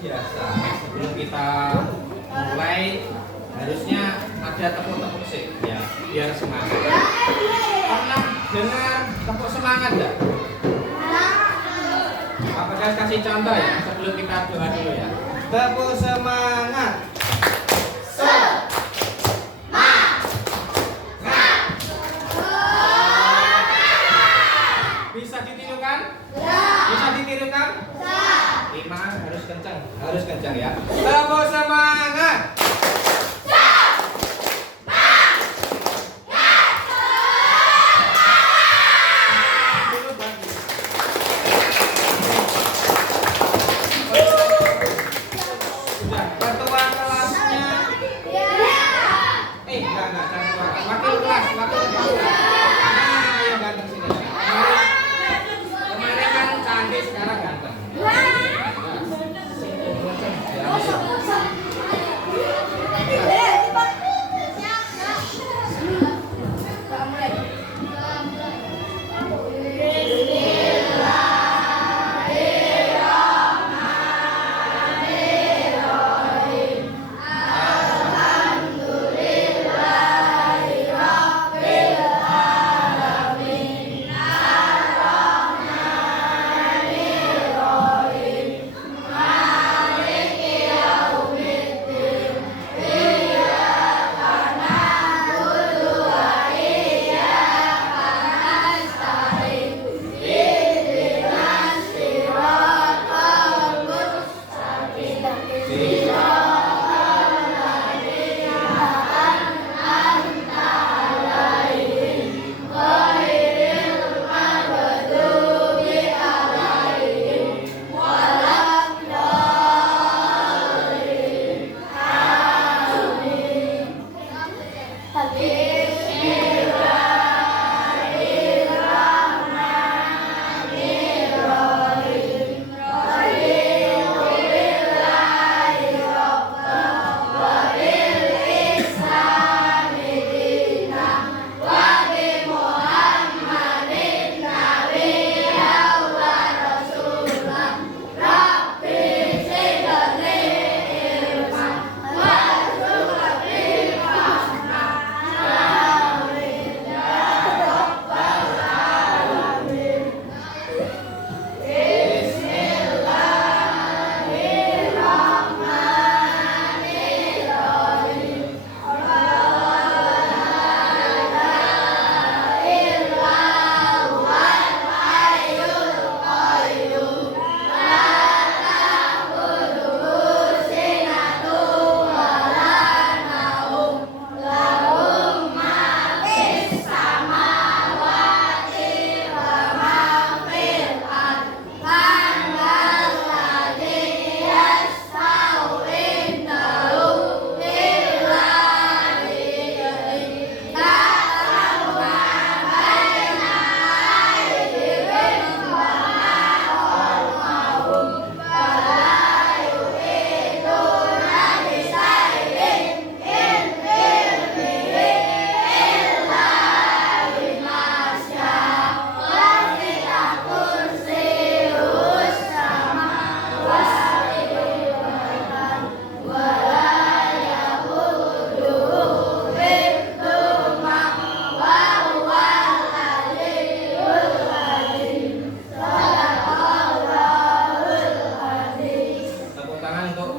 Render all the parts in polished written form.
biasa. Sebelum kita mulai harusnya ada tepuk-tepuk sih ya, biar semangat. Pernah dengar tepuk semangat enggak? Apakah kasih contoh ya sebelum kita doa dulu ya? Tepuk semangat. Bisa ditirukan? Bisa ditirukan? Lima harus kencang ya. Tepuk semangat. Sudah, ketua kelasnya. Enggak, wakil kelas. Nah, ayo ganteng sini. Kemarin kan cantik, sekarang ganteng.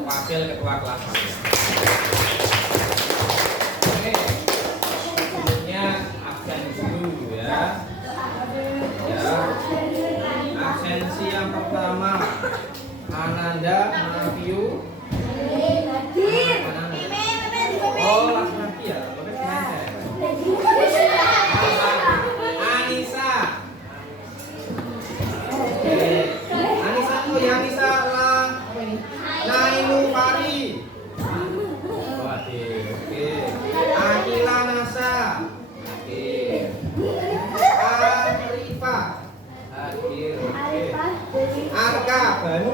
Wakil ketua kelas. Oke, sebelumnya absensi dulu ya. Absensi yang pertama Ananda Manapiu. Oh, laki-laki ya. Anissa. Anissa tuh ya, Anissa lah. Nailu Pari. Oke. Akila Nasa. Oke. Arifa. Arka Banu.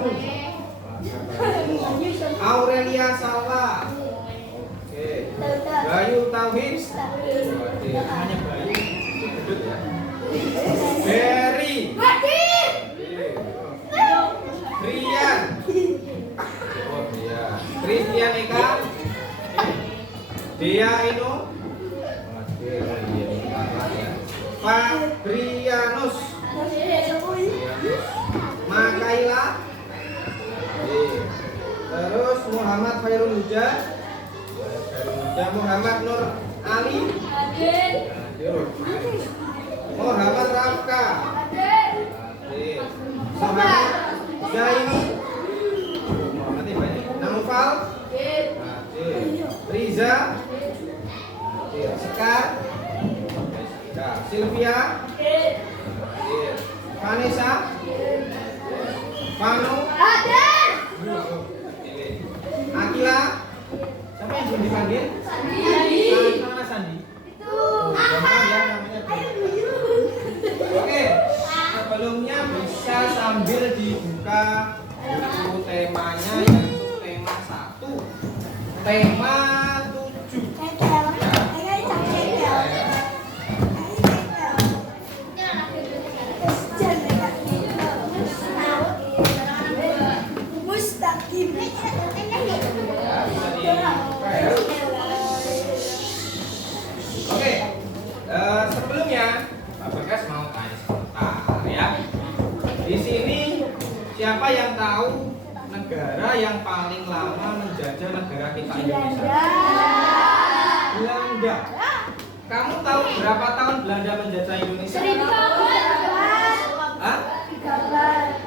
Aurelia Salwa. Oke. Bayu Tauhid. Oke. Namanya Bayu. Gedut ya. Berry. Rian. Trianeka, Dea Eno, Fabrianus, Makaila, terus Muhammad Khairul Huja, Muhammad Nur Ali, Muhammad Rafka, Muhammad Zaini, Naufal, Riza, Sekar, Sylvia, Vanessa, Vano, Akila. Siapa yang belum dipanggil? Mana Sandi? Oke, sebelumnya bisa sambil dibuka buku temanya, yaitu tema 1, tema 7. Oke, sebelumnya Pak Bagas mau tanya sebentar ya. Di sini siapa yang tahu negara yang paling lama menjajah negara kita Indonesia? Belanda. Kamu tahu berapa tahun Belanda menjajah Indonesia? 1300. Hah? 300.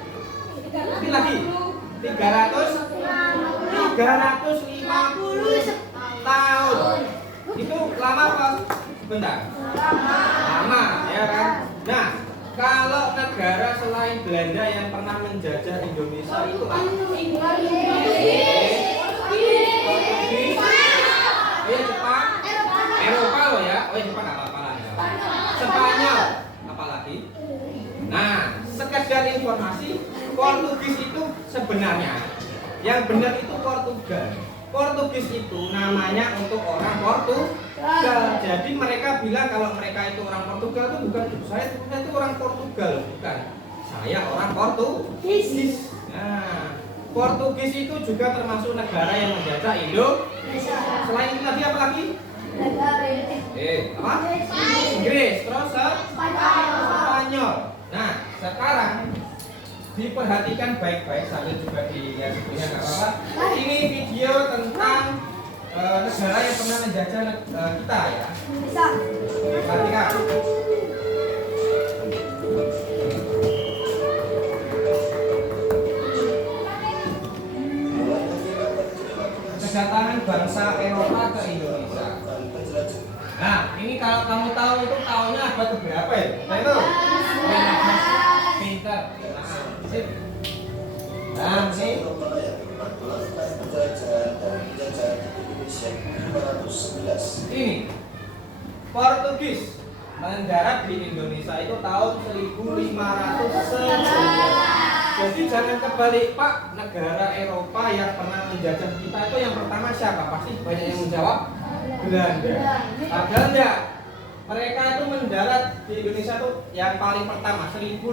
Lagi 350 tahun. Itu lama apa? Sebentar. Lama, ya kan? Nah, kalau negara selain Belanda yang pernah menjajah Indonesia itu apa? Jepang, Eropa loh ya. Oh, Jepang nggak apa-apa lah. Spanyol, apalagi? Nah, sekedar informasi, Portugis itu sebenarnya yang benar itu Portugal. Portugis itu namanya untuk orang Portugal. Jadi mereka bilang kalau mereka itu orang Portugal itu bukan saya itu orang Portugal, bukan. Saya orang Portugis. Nah, Portugis itu juga termasuk negara yang menjajah Indonesia. Selain itu tadi apa lagi? Apa? Inggris, terus Spanyol. Nah, sekarang diperhatikan baik-baik sambil juga dilihat bukunya nggak apa-apa. Ini video tentang negara yang pernah menjajah kita ya. Perhatikan. Kedatangan bangsa Eropa ke Indonesia. Nah, ini kalau kamu tahu itu tahunnya abad keberapa ya? Nah itu. Pintar. Nah, sih. Ini Portugis mendarat di Indonesia itu tahun 1500. Jadi jangan kebalik Pak, negara Eropa yang pernah menjajah kita itu yang pertama siapa? Pasti banyak yang menjawab Belanda. Padahal enggak. Mereka itu mendarat di Indonesia tuh yang paling pertama 1511.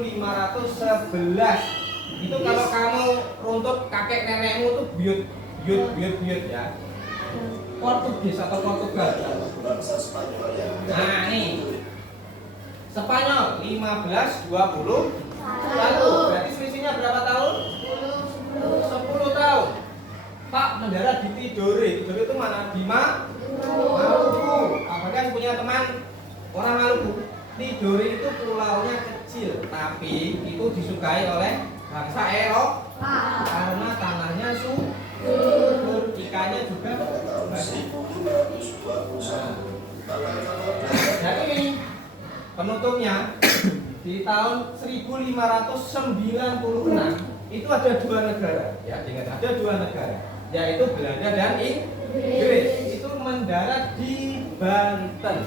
Itu kalau kamu runtut kakek nenekmu tuh biut ya. Portugis atau Portugal. Nah, nih. Spanyol 1520. Berarti selisihnya berapa tahun? 10 tahun. Pak mendarat di Tidore. Tidore itu mana? Di Maluku. Apakah punya teman orang Maluku? Tidore itu pulaunya kecil, tapi itu disukai oleh bangsa Eropa karena tanahnya subur, ikannya juga banyak. Jadi ini penutupnya di tahun 1596 itu ada dua negara, ya ingat ada dua negara, yaitu Belanda dan Inggris. Itu mendarat di Banten.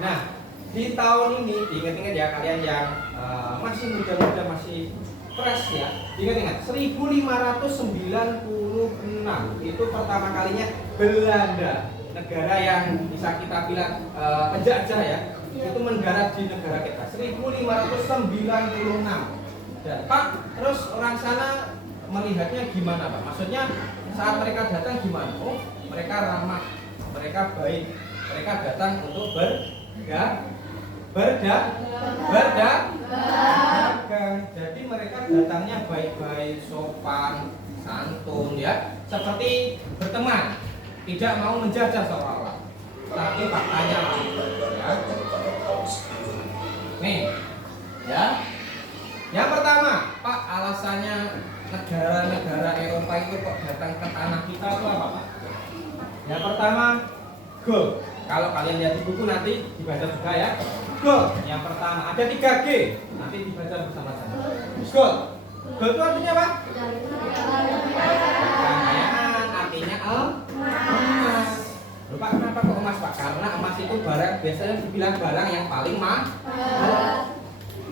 Nah, di tahun ini ingat-ingat ya kalian yang masih muda-muda, masih fresh ya, ingat-ingat 1596 itu pertama kalinya Belanda, negara yang bisa kita bilang penjajah ya, itu mendarat di negara kita 1596. Dan Pak, terus orang sana melihatnya gimana Pak? Maksudnya saat mereka datang gimana? Oh, mereka ramah, mereka baik, mereka datang untuk berdagang. Jadi mereka datangnya baik-baik, sopan, santun ya, seperti berteman, tidak mau menjajah seolah-olah. Tapi faktanya ya. Nih, ya. Yang pertama, Pak, alasannya negara-negara Eropa itu kok datang ke tanah kita itu apa, Pak? Yang pertama, gold. Kalau kalian lihat di buku nanti dibaca juga ya. Gold. Yang pertama ada 3G. Nanti dibaca bersama-sama. Gold. Gold itu artinya apa? Kekayaan. Artinya emas. Loh, Pak, kenapa kok emas, Pak? Karena emas itu barang biasanya dibilang barang yang paling mahal.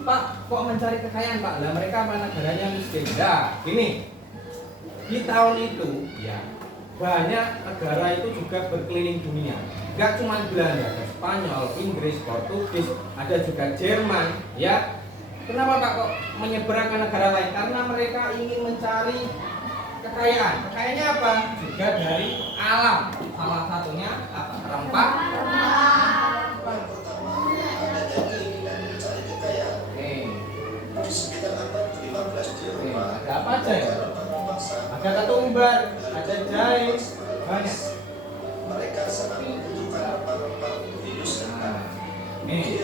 Pak, kok mencari kekayaan, Pak? Lah mereka mana negaranya miskin. Nah, gini. Di tahun itu ya banyak negara itu juga berkeliling dunia. Gak cuma Belanda, ada Spanyol, Inggris, Portugis, ada juga Jerman, ya. Kenapa Pak kok menyeberang ke negara lain? Karena mereka ingin mencari kekayaan. Kekayaannya apa? Juga dari alam. Salah satunya apa? Rempah. Ada apa aja ya? Ada ketumbar, ada jahe, banyak. Mereka sangat membutuhkan rempah-rempah untuk hidup sehat. Nih,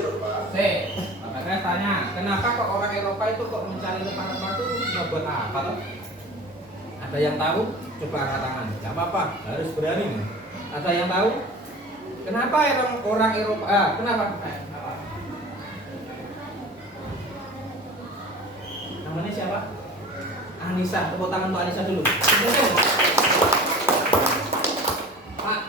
maka saya tanya, kenapa kok orang Eropa itu kok mencari rempah-rempah itu nggak buat apa toh? Ada yang tahu? Coba angkat tangan. Gak apa-apa, harus berani. Ada yang tahu? Kenapa orang Eropa? Kenapa? Namanya siapa? Anissa, tepuk tangan untuk Anissa dulu. Pak,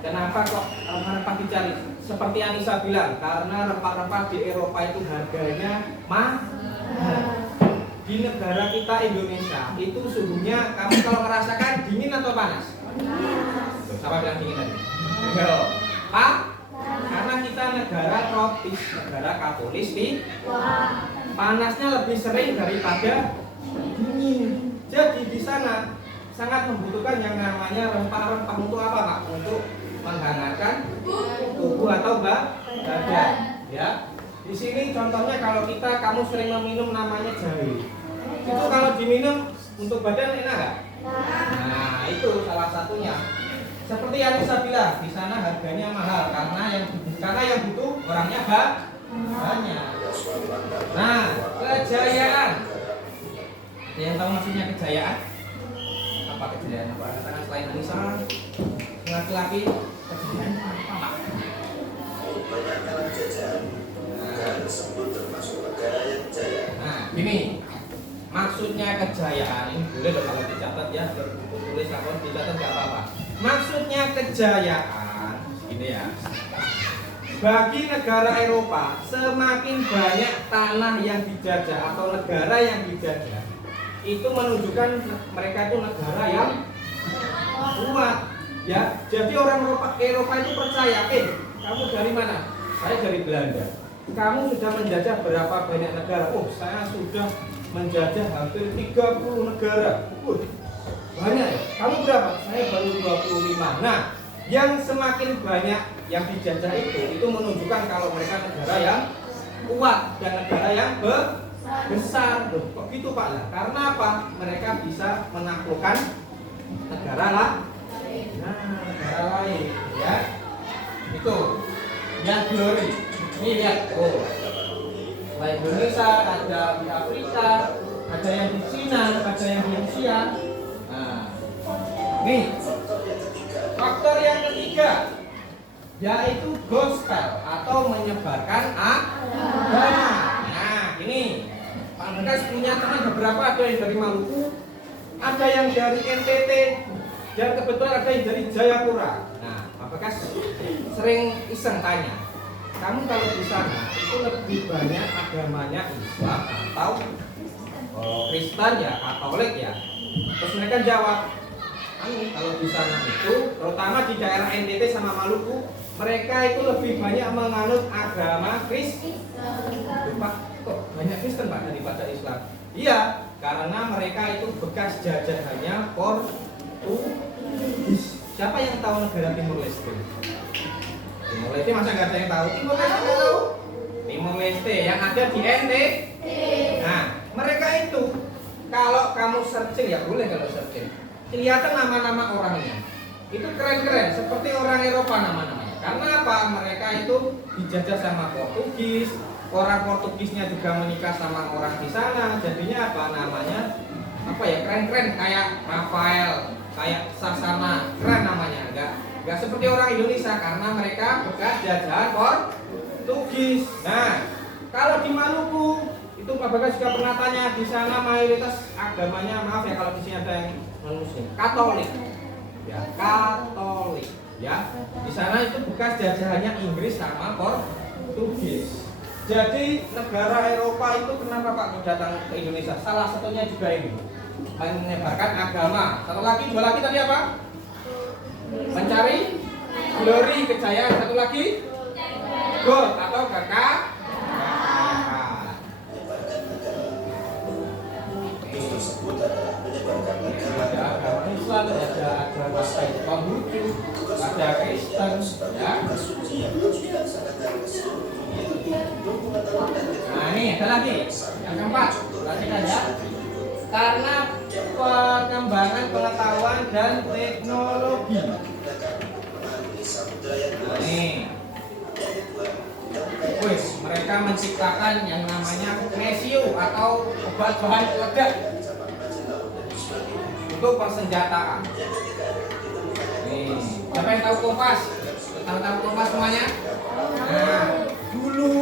kenapa kok rempah-rempah dicari? Seperti Anissa bilang, karena rempah-rempah di Eropa itu harganya mahal. Di negara kita Indonesia itu suhunya, kamu kalau merasakan dingin atau panas? Siapa bilang dingin tadi? Pak, karena kita negara tropis, negara Katolik di panasnya lebih sering daripada dingin. Jadi di sana sangat membutuhkan yang namanya rempah-rempah untuk apa, Pak? Untuk menghangatkan tubuh atau badan. Ya. Di sini contohnya kalau kamu sering meminum namanya jahe. Itu kalau diminum untuk badan enak nggak? Nah, itu salah satunya. Seperti yang Anissa bilang, di sana harganya mahal karena yang butuh orangnya banyak. Nah, kejayaan. Ada yang tahu maksudnya kejayaan? Apa kejayaan? Apa katakan selain Anissa? Laki-laki kejayaan apa, Pak? Banyaknya jajahan. Negara tersebut termasuk negara yang jaya. Nah, gini. Maksudnya kejayaan ini boleh dong kalau dicatat ya, tulis atau dicatat nggak apa-apa. Maksudnya kejayaan, gini ya. Bagi negara Eropa, semakin banyak tanah yang dijajah atau negara yang dijajah, itu menunjukkan mereka itu negara yang kuat. Ya, jadi orang Eropa itu percaya, kamu dari mana? Saya dari Belanda. Kamu sudah menjajah berapa banyak negara? Oh, saya sudah menjajah hampir 30 negara. Banyak ya? Kamu berapa? Saya baru 25. Nah, yang semakin banyak yang dijajah itu menunjukkan kalau mereka negara yang kuat dan negara yang besar. Loh, kok gitu Pak? Lah, karena apa? Mereka bisa menaklukkan negara lain. Nah, negara lain ya. Itu yang glory. Ini lihat, selain Indonesia, ada di Afrika, ada yang di Cina, ada yang di Rusia. Nah, nih faktor yang ketiga yaitu gospel atau menyebarkan agama. Nah, ini Pak Bekas punya teman beberapa, ada yang dari Maluku, ada yang dari NTT, dan kebetulan ada yang dari Jayapura. Nah, Pak Bekas sering iseng tanya, kamu kalau di sana itu lebih banyak agamanya Islam atau Kristen ya, Katolik ya? Terus mereka jawab, kalau di sana itu, terutama di daerah NTT sama Maluku, mereka itu lebih banyak menganut agama Kristen. Pak, kok banyak Kristen Pak daripada Islam? Iya, karena mereka itu bekas jajahannya Portugis. Siapa yang tahu negara Timur Leste? Timur Leste masa nggak ada yang tahu? Timur Leste nggak tahu? Timur Leste yang ada di NTT. Nah, mereka itu kalau kamu searching, ya boleh kalau searching, kelihatan nama-nama orangnya. Itu keren-keren, seperti orang Eropa nama-namanya. Karena apa? Mereka itu dijajah sama Portugis. Orang Portugisnya juga menikah sama orang di sana. Jadinya apa namanya? Apa ya, keren-keren, kayak Rafael, kayak Sasana, keren namanya. Enggak seperti orang Indonesia karena mereka bekas jajahan Portugis. Nah, kalau di Maluku itu Pak Bagas juga pernah tanya, di sana mayoritas agamanya, maaf ya kalau di sini ada yang non-muslim, Katolik. Ya, Katolik. Ya, di sana itu bekas jajahannya Inggris sama Portugis. Jadi negara Eropa itu kenapa Pak datang ke Indonesia? Salah satunya juga ini, menyebarkan agama. Satu lagi, dua lagi tadi apa? Mencari glory, kejayaan. Satu lagi, gold atau kekayaan. tersebut adalah menyebarkan Ada agama Islam, ada agama Konghucu, ada Kristen, ya. suci yang harus dilaksanakan ke seluruh dunia untuk mengetahui. Nah ini ada lagi, yang keempat, perhatikan ya. Karena pengembangan pengetahuan dan teknologi. Nah, ini. Wih, mereka menciptakan yang namanya magnesium atau obat bahan peledak untuk persenjataan. Nih, siapa yang tahu kompas? Tahu kompas semuanya? Nah, dulu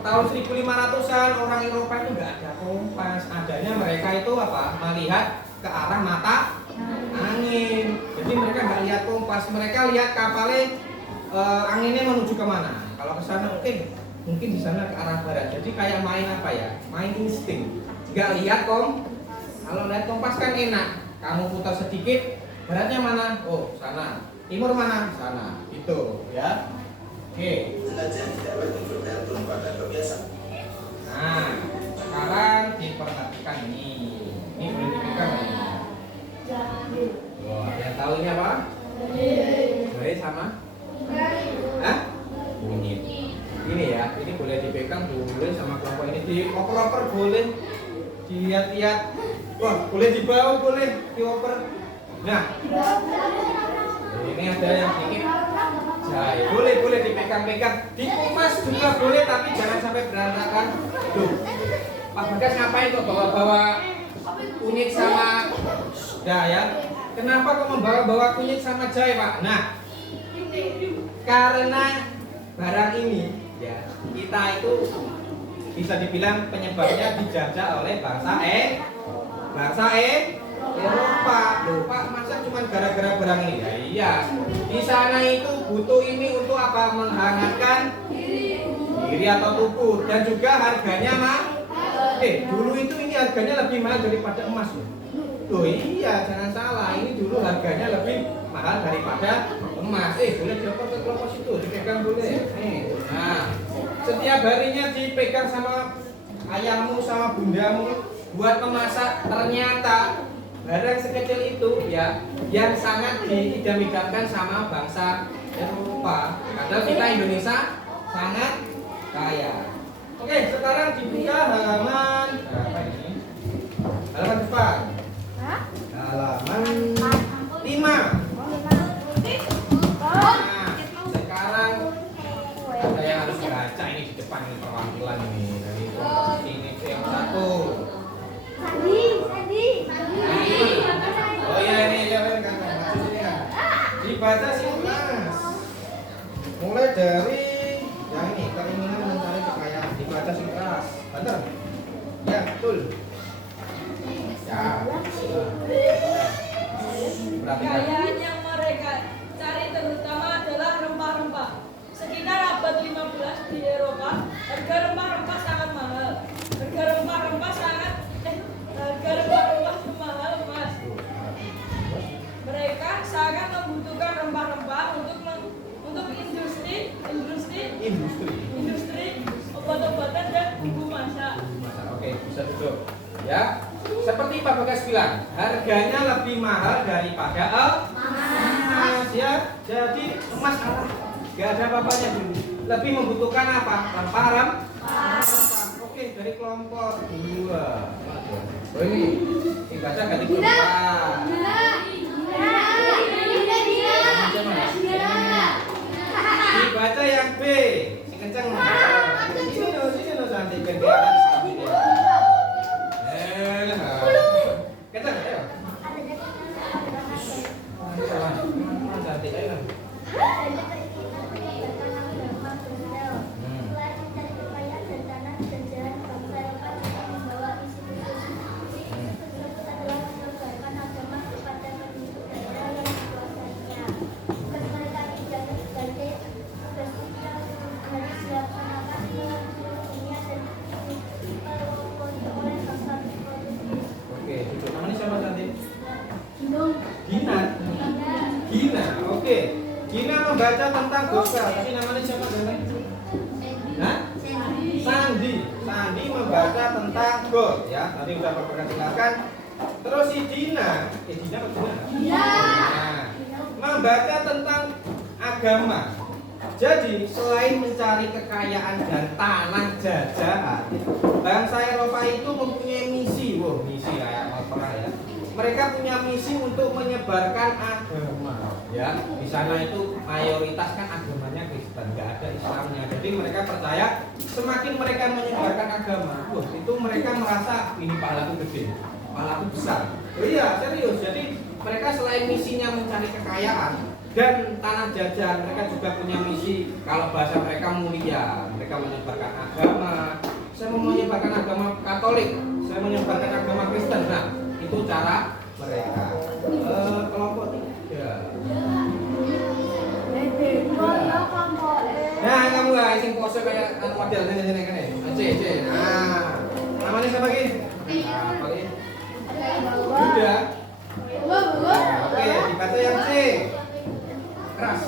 tahun 1500-an orang Eropa itu nggak ada kompas. Adanya mereka itu apa? Melihat ke arah mata angin. Jadi mereka nggak lihat kompas, mereka lihat kapalnya anginnya menuju kemana. Kalau ke sana mungkin di sana ke arah barat. Jadi kayak main apa ya? Main insting. Nggak lihat kalau lihat kompas kan enak. Kamu putar sedikit, baratnya mana? Oh, sana. Timur mana? Sana. Itu, ya. Oke. Nah, sekarang diperhatikan ini. Ini boleh dipegang ini. Wah, yang tahu ini apa? Boleh sama? Hah? Ini ya, ini boleh dipegang, boleh sama kelompok ini, dioper-oper boleh, dilihat-lihat, wah boleh dibawa, boleh dioper. Nah, ini ada yang sedikit jahit, boleh dipegang-pegang, dikupas juga boleh, tapi jangan sampai berantakan. Tuh, Pak Bagas ngapain kok bawa-bawa kunyit sama jahe ya? Kenapa kok membawa kunyit sama jahe Pak? Nah, karena barang ini ya, kita itu bisa dibilang penyebabnya dijajah oleh bangsa Eropa. Loh Pak, masa cuma gara-gara barang ini? Ya iya, di sana itu butuh ini untuk apa? Menghangatkan diri atau tubuh, dan juga harganya dulu itu ini harganya lebih mahal daripada emas loh. Loh iya, jangan salah, ini dulu harganya lebih mahal daripada emas. Boleh dioper ke kelompok situ, dipegang boleh. Nah, setiap harinya dipegang sama ayahmu sama bundamu buat memasak. Ternyata barang sekecil itu ya yang sangat diidam-idamkan sama bangsa Eropa. Padahal kita Indonesia sangat kaya. Oke, sekarang dibuka halaman berapa ini? Halaman depan. Halaman 5. Nah, sekarang ada yang harus baca ini di depan ini perwakilan ini dari kelompok ini yang satu. Oh iya ini ya kan dibaca sih Mas. Mulai dari yang ini keinginan mencari kekayaan, dibaca sih keras. Benar? Ya betul. Ya. Kekayaan yang mereka cari terutama adalah rempah-rempah. Sekitar abad 15 di Eropa, harga rempah-rempah sangat mahal. Harga rempah-rempah mahal, Mas. Mereka sangat membutuhkan rempah-rempah untuk industri obat-obatan dan bumbu masak. Oke, bisa duduk. Ya. seperti Pak Bagas bilang, harganya lebih mahal daripada emas ya. Jadi emas kalah, gak ada apa-apanya dulu. Lebih membutuhkan apa? Rempah. Oke, dari kelompok 2. Oh ini dibaca ganti kelompok. Dibaca yang B, si kenceng. Sini lo cantik kegiatan. Kenceng, ayo. Cantik, ayo. Oke, itu namanya siapa cantik? Gina. Gina, oke. Gina membaca tentang Gosal. Tapi namanya siapa cantik? Hah? Sandi. Sandi membaca tentang God ya. Tadi udah pernah jelaskan. Terus si Dina, Dina apa Dina? Nah, membaca tentang agama. Jadi selain mencari kekayaan dan tanah jajahan, bangsa Eropa itu mempunyai misi, misi kayak perang ya. Mereka punya misi untuk menyebarkan agama, ya. Di sana itu mayoritas kan agamanya Kristen, nggak ada Islamnya. Jadi mereka percaya semakin mereka menyebarkan agama, itu mereka merasa ini pahalaku gede, pahalaku besar. Oh iya, serius. Jadi mereka selain misinya mencari kekayaan dan tanah jajan, mereka juga punya misi. Kalau bahasa mereka mulia, mereka menyebarkan agama. Saya mau menyebarkan agama Katolik, saya menyebarkan agama Kristen. Nah, itu cara mereka. Kelompok 3. Nah, kamu lah sing pose kayak model ini kan ya. C. Nah, namanya siapa lagi? Apa lagi? Yuda. Oke, dibaca yang C. Keras.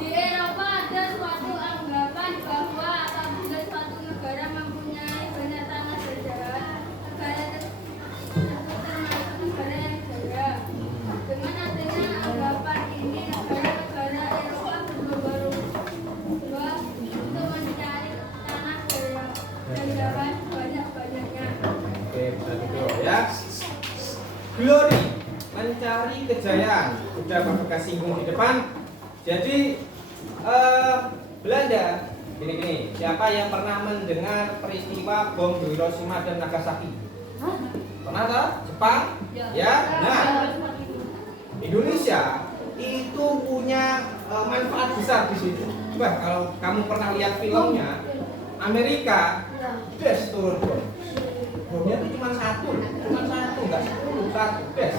Di Eropa ada suatu anggapan bahwa apabila suatu negara mempunyai banyak tanah jajahan, negara tersebut termasuk negara yang jaya. Dengan adanya anggapan ini, negara-negara Eropa berlomba-lomba untuk mencari tanah jajahan banyak-banyaknya. Oke, bisa dulu ya. Glory, mencari kejayaan. Udah Bapak singgung di depan. Jadi Belanda, gini, siapa yang pernah mendengar peristiwa bom Hiroshima dan Nagasaki? Pernah tak? Jepang? Ya. Nah, Indonesia itu punya manfaat besar di situ. Coba kalau kamu pernah lihat filmnya, Amerika, des turun bom. Bomnya itu cuma satu, nggak 10, satu des.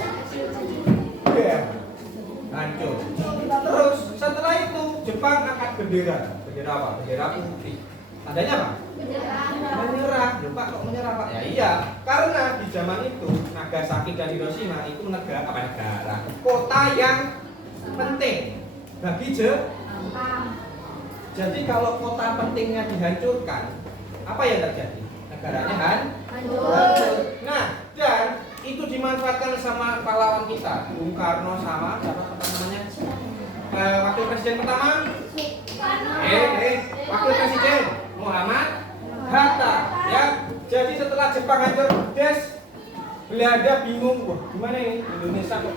Hancur. Terus setelah itu Jepang angkat bendera. Bendera apa? Bendera putih. Tandanya apa? Menyerah. Loh, Pak, kok menyerah, Pak? Ya iya, karena di zaman itu Nagasaki dan Hiroshima itu negara kota yang penting bagi Jepang. Jadi kalau kota pentingnya dihancurkan, apa yang terjadi? Negaranya hancur. Nah, dan itu dimanfaatkan sama pahlawan kita, Bung Karno sama siapa namanya? Wakil Presiden pertama? Wakil Presiden Muhammad Hatta. Ya, jadi setelah Jepang hancur, Belanda bingung, wah gimana ini Indonesia kok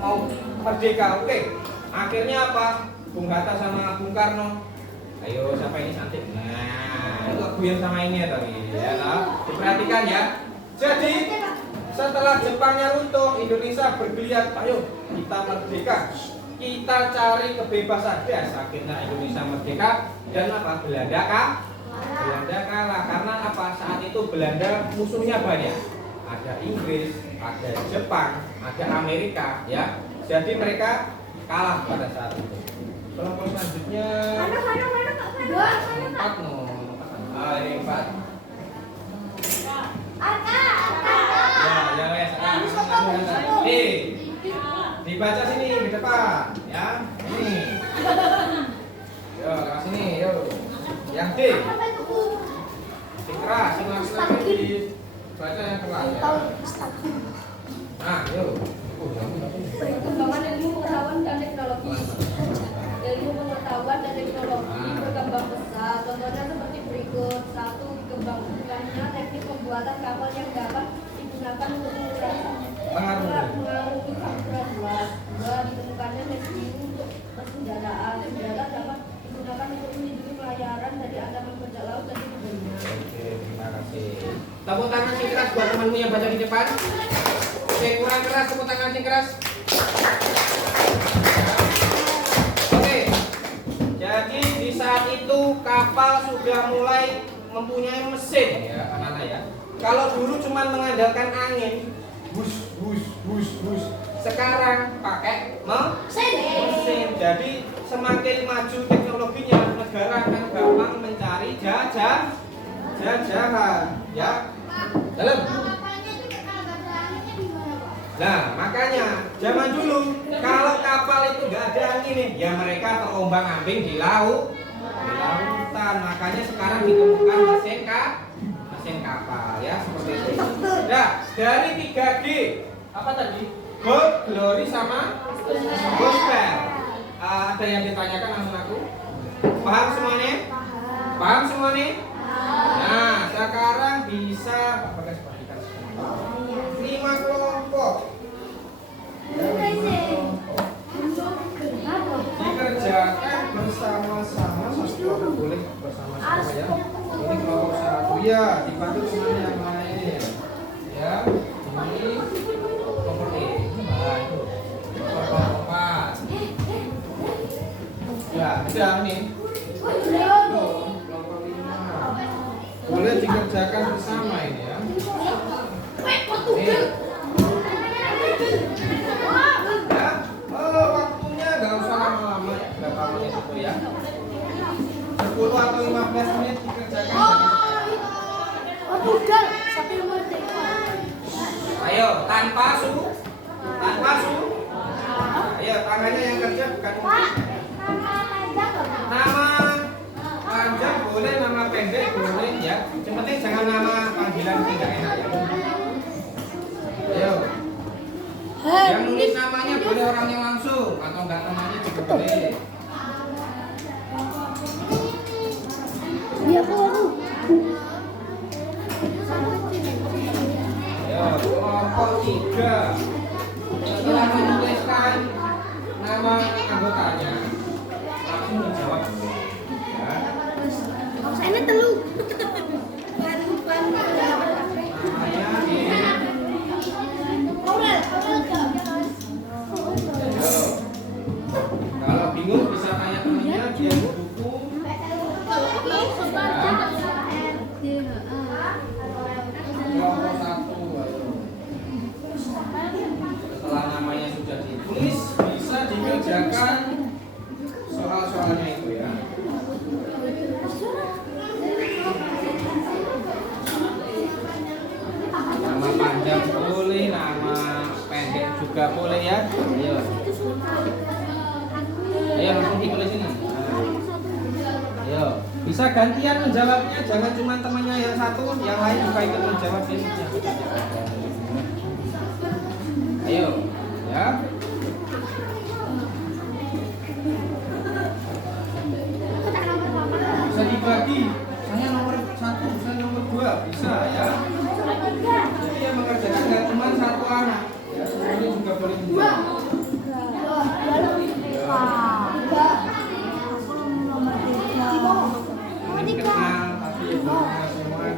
mau merdeka? Oke, akhirnya apa? Bung Hatta sama Bung Karno, ayo siapa ini cantik? Nah, itu aku yang sama ini ya tadi, ya, diperhatikan ya. Jadi setelah Jepangnya runtuh, Indonesia bergeliat, ayo kita merdeka, kita cari kebebasan. Akhirnya Indonesia merdeka dan apa? Belanda kalah karena apa? Saat itu Belanda musuhnya banyak, ada Inggris, ada Jepang, ada Amerika, ya. Jadi mereka kalah pada saat itu. Kelompok selanjutnya 4 no. Ini 4. Dibaca sini di depan, ya. Ini. Yo, ke sini, yo. Yang D. Keras, lagi. Baca yang keras ya. Nah, yuk. Oh, kamu tapi. Perkembangan ilmu pengetahuan dan teknologi. Ilmu pengetahuan dan teknologi berkembang pesat. Contohnya seperti berikut. 1. Dikembangkannya teknik pembuatan kapal yang dapat digunakan untuk mengarungi samudra luas. 2. Ditemukannya teknik untuk persenjataan. Senjata dapat digunakan untuk melindungi pelayaran dari ancaman bajak laut dan sebagainya. Oke, terima kasih. Tepuk tangan sing keras buat temanmu yang baca di depan. Oke, kurang keras, tepuk tangan sing keras. Oke. Jadi di saat itu kapal sudah mulai mempunyai mesin ya, anak-anak ya. Kalau dulu cuma mengandalkan angin, bus. Sekarang pakai mesin. Jadi semakin maju teknologinya, negara akan gampang mencari jajahan. Ya. Dalam. Nah, makanya zaman dulu kalau kapal itu nggak ada angin nih, ya mereka terombang-ambing di lautan. Makanya sekarang ditemukan mesin kapal ya seperti itu. Nah, dari 3G apa tadi? Gold, glory sama gospel. Ada yang ditanyakan sama aku? Paham semuanya? Paham semuanya? Nah, sekarang bisa pakai sepatikan 5 kelompok. Dikerjakan bersama-sama, satu boleh bersama-sama ya. Ini kelompok 1 ya, dibantu teman yang lain. Ya, ini kelompok E. Nah, itu kelompok 4. Ya, udah nih. Kelompok 5. Boleh dikerjakan bersama ini ya. Nih. Ya, waktunya nggak usah lama-lama ya, berapa menit itu ya? 10 atau 15 menit dikerjakan. Ayo, tanpa su. Ayo, tangannya yang kerja bukan mungkin. Nama panjang boleh, nama pendek boleh ya. Yang penting jangan nama panggilan tidak enak ya. Ayo. Yang nulis namanya boleh orangnya langsung atau enggak temannya juga boleh. Ayo, kelompok 3. Setelah menuliskan nama anggotanya, langsung menjawab. Ya. Saya telu. Kalau bingung bisa tanya temannya dia di buku. Kelompok 1. Setelah namanya sudah ditulis, bisa dikerjakan soal-soalnya itu ya. Nama panjang boleh, nama pendek juga boleh ya. Ayo. Ayo langsung ditulis ini. Ayo, bisa gantian menjawabnya, jangan cuma temannya yang satu, yang lain juga ikut menjawab ini. Ayo, ya. Bisa dibagi. Saya nomor 1, saya nomor 2, bisa ya. Jadi yang mengerjakan nggak cuma satu anak, ya, semuanya juga boleh menjawab. Ini kenal, tapi ya belum kenal semua.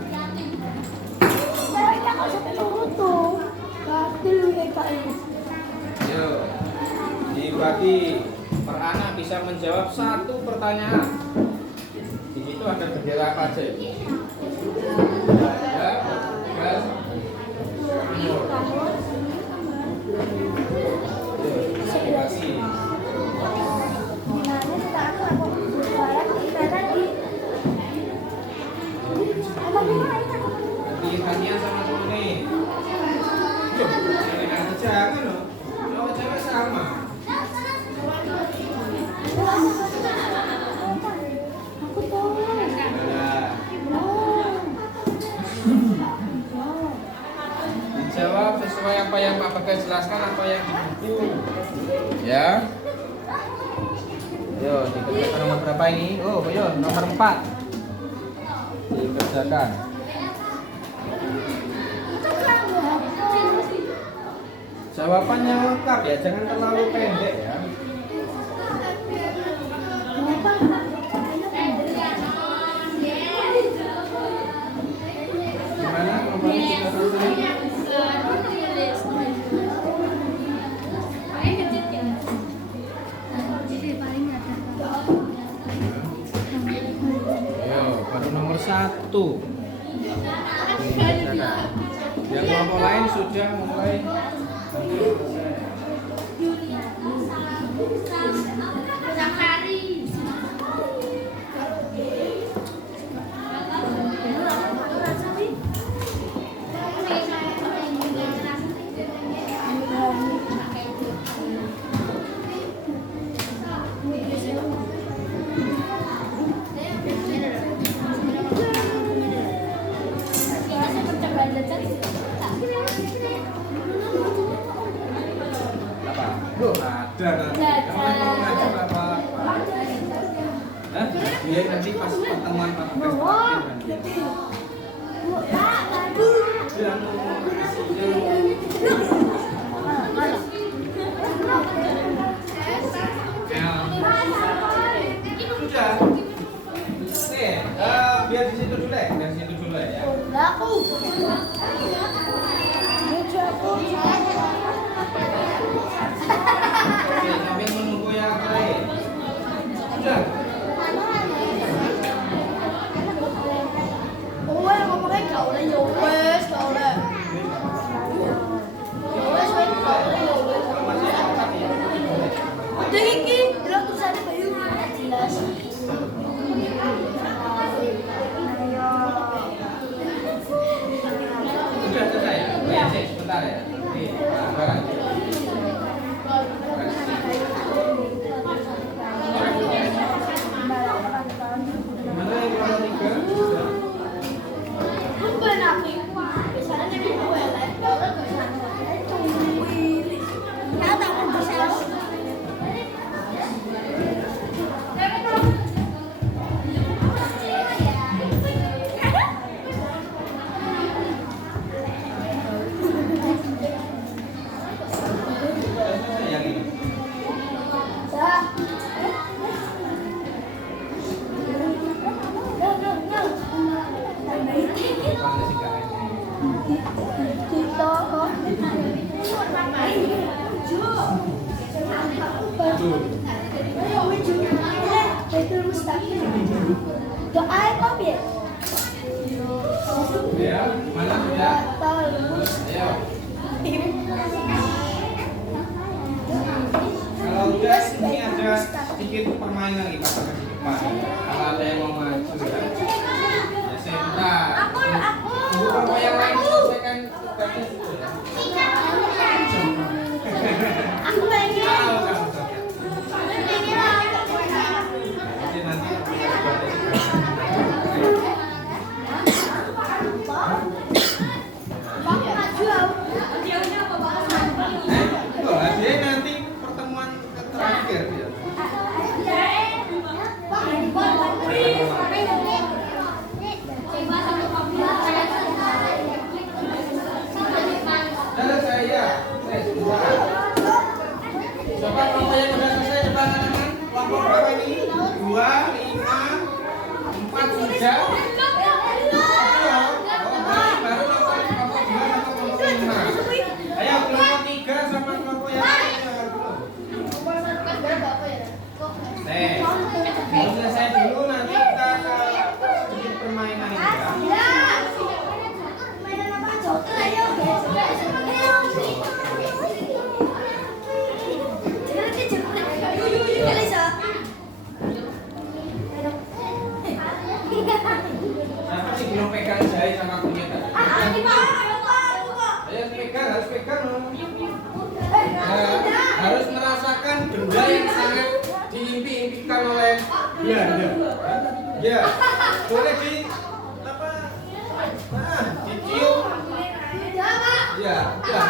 Yo, dibagi per anak bisa menjawab 1 pertanyaan. Di situ ada bendera apa aja? Ya, kan? Yo, dibagi. Gantian sama temen nih. Yuk, jangan jangan loh. Cowok-cewek sama. Ada. menjelaskan apa yang di buku. Ya. Yo, dikerjakan nomor berapa ini? Oh, yo, nomor 4. Dikerjakan. Jawabannya lengkap ya, jangan terlalu pendek ya. Gimana? Nomornya sudah selesai? Ayo, baru nomor 1. Yang kelompok lain sudah mulai. Apa? Loh, ada nanti. Kamu mau ngajak apa? Hah? Biar nanti pas pertemuan praktek nanti. Biar sudah. Oke, biar di situ dulu ya. Dari situ dulu ya. Oke, sambil menunggu yang lain. Sudah. Masih angkat ya. Sudah selesai ya? Oh, ya, sih, sebentar ya. Nih, barang. Mana yang nomor 3? Sudah. Sudah selesai yang ini. Bukan sih, Kak, ini. Tuh. Doa apa ya? Ya, mana sudah? Ayo. Kalau udah, ini ada sedikit permainan nih Pak di depan. Kalau ada yang mau maju ya. Ya sebentar. Tunggu kelompok yang lain selesaikan tugasnya dulu ya. Aku pengen. Tahu kamu Sofian. Jadi nanti kita buat loh, hadiahnya nanti pertemuan terakhir ya. Sudah saya. Coba kelompok yang udah selesai coba angkat tangan. Kelompok berapa ini? 2, 5, 4 sudah. Baru kelompok 2 atau kelompok 5. Ayo kelompok 3 sama kelompok yang lainnya. Baru selesai dulu nanti kita ke sedikit permainan ini ya. Siapa sih belum pegang jahit sama kunyit tadi? Ayo pegang, harus pegang. Harus merasakan benda yang sangat diimpi-impikan oleh Belanda. Ya, boleh di apa? Dicium. Ya, udah.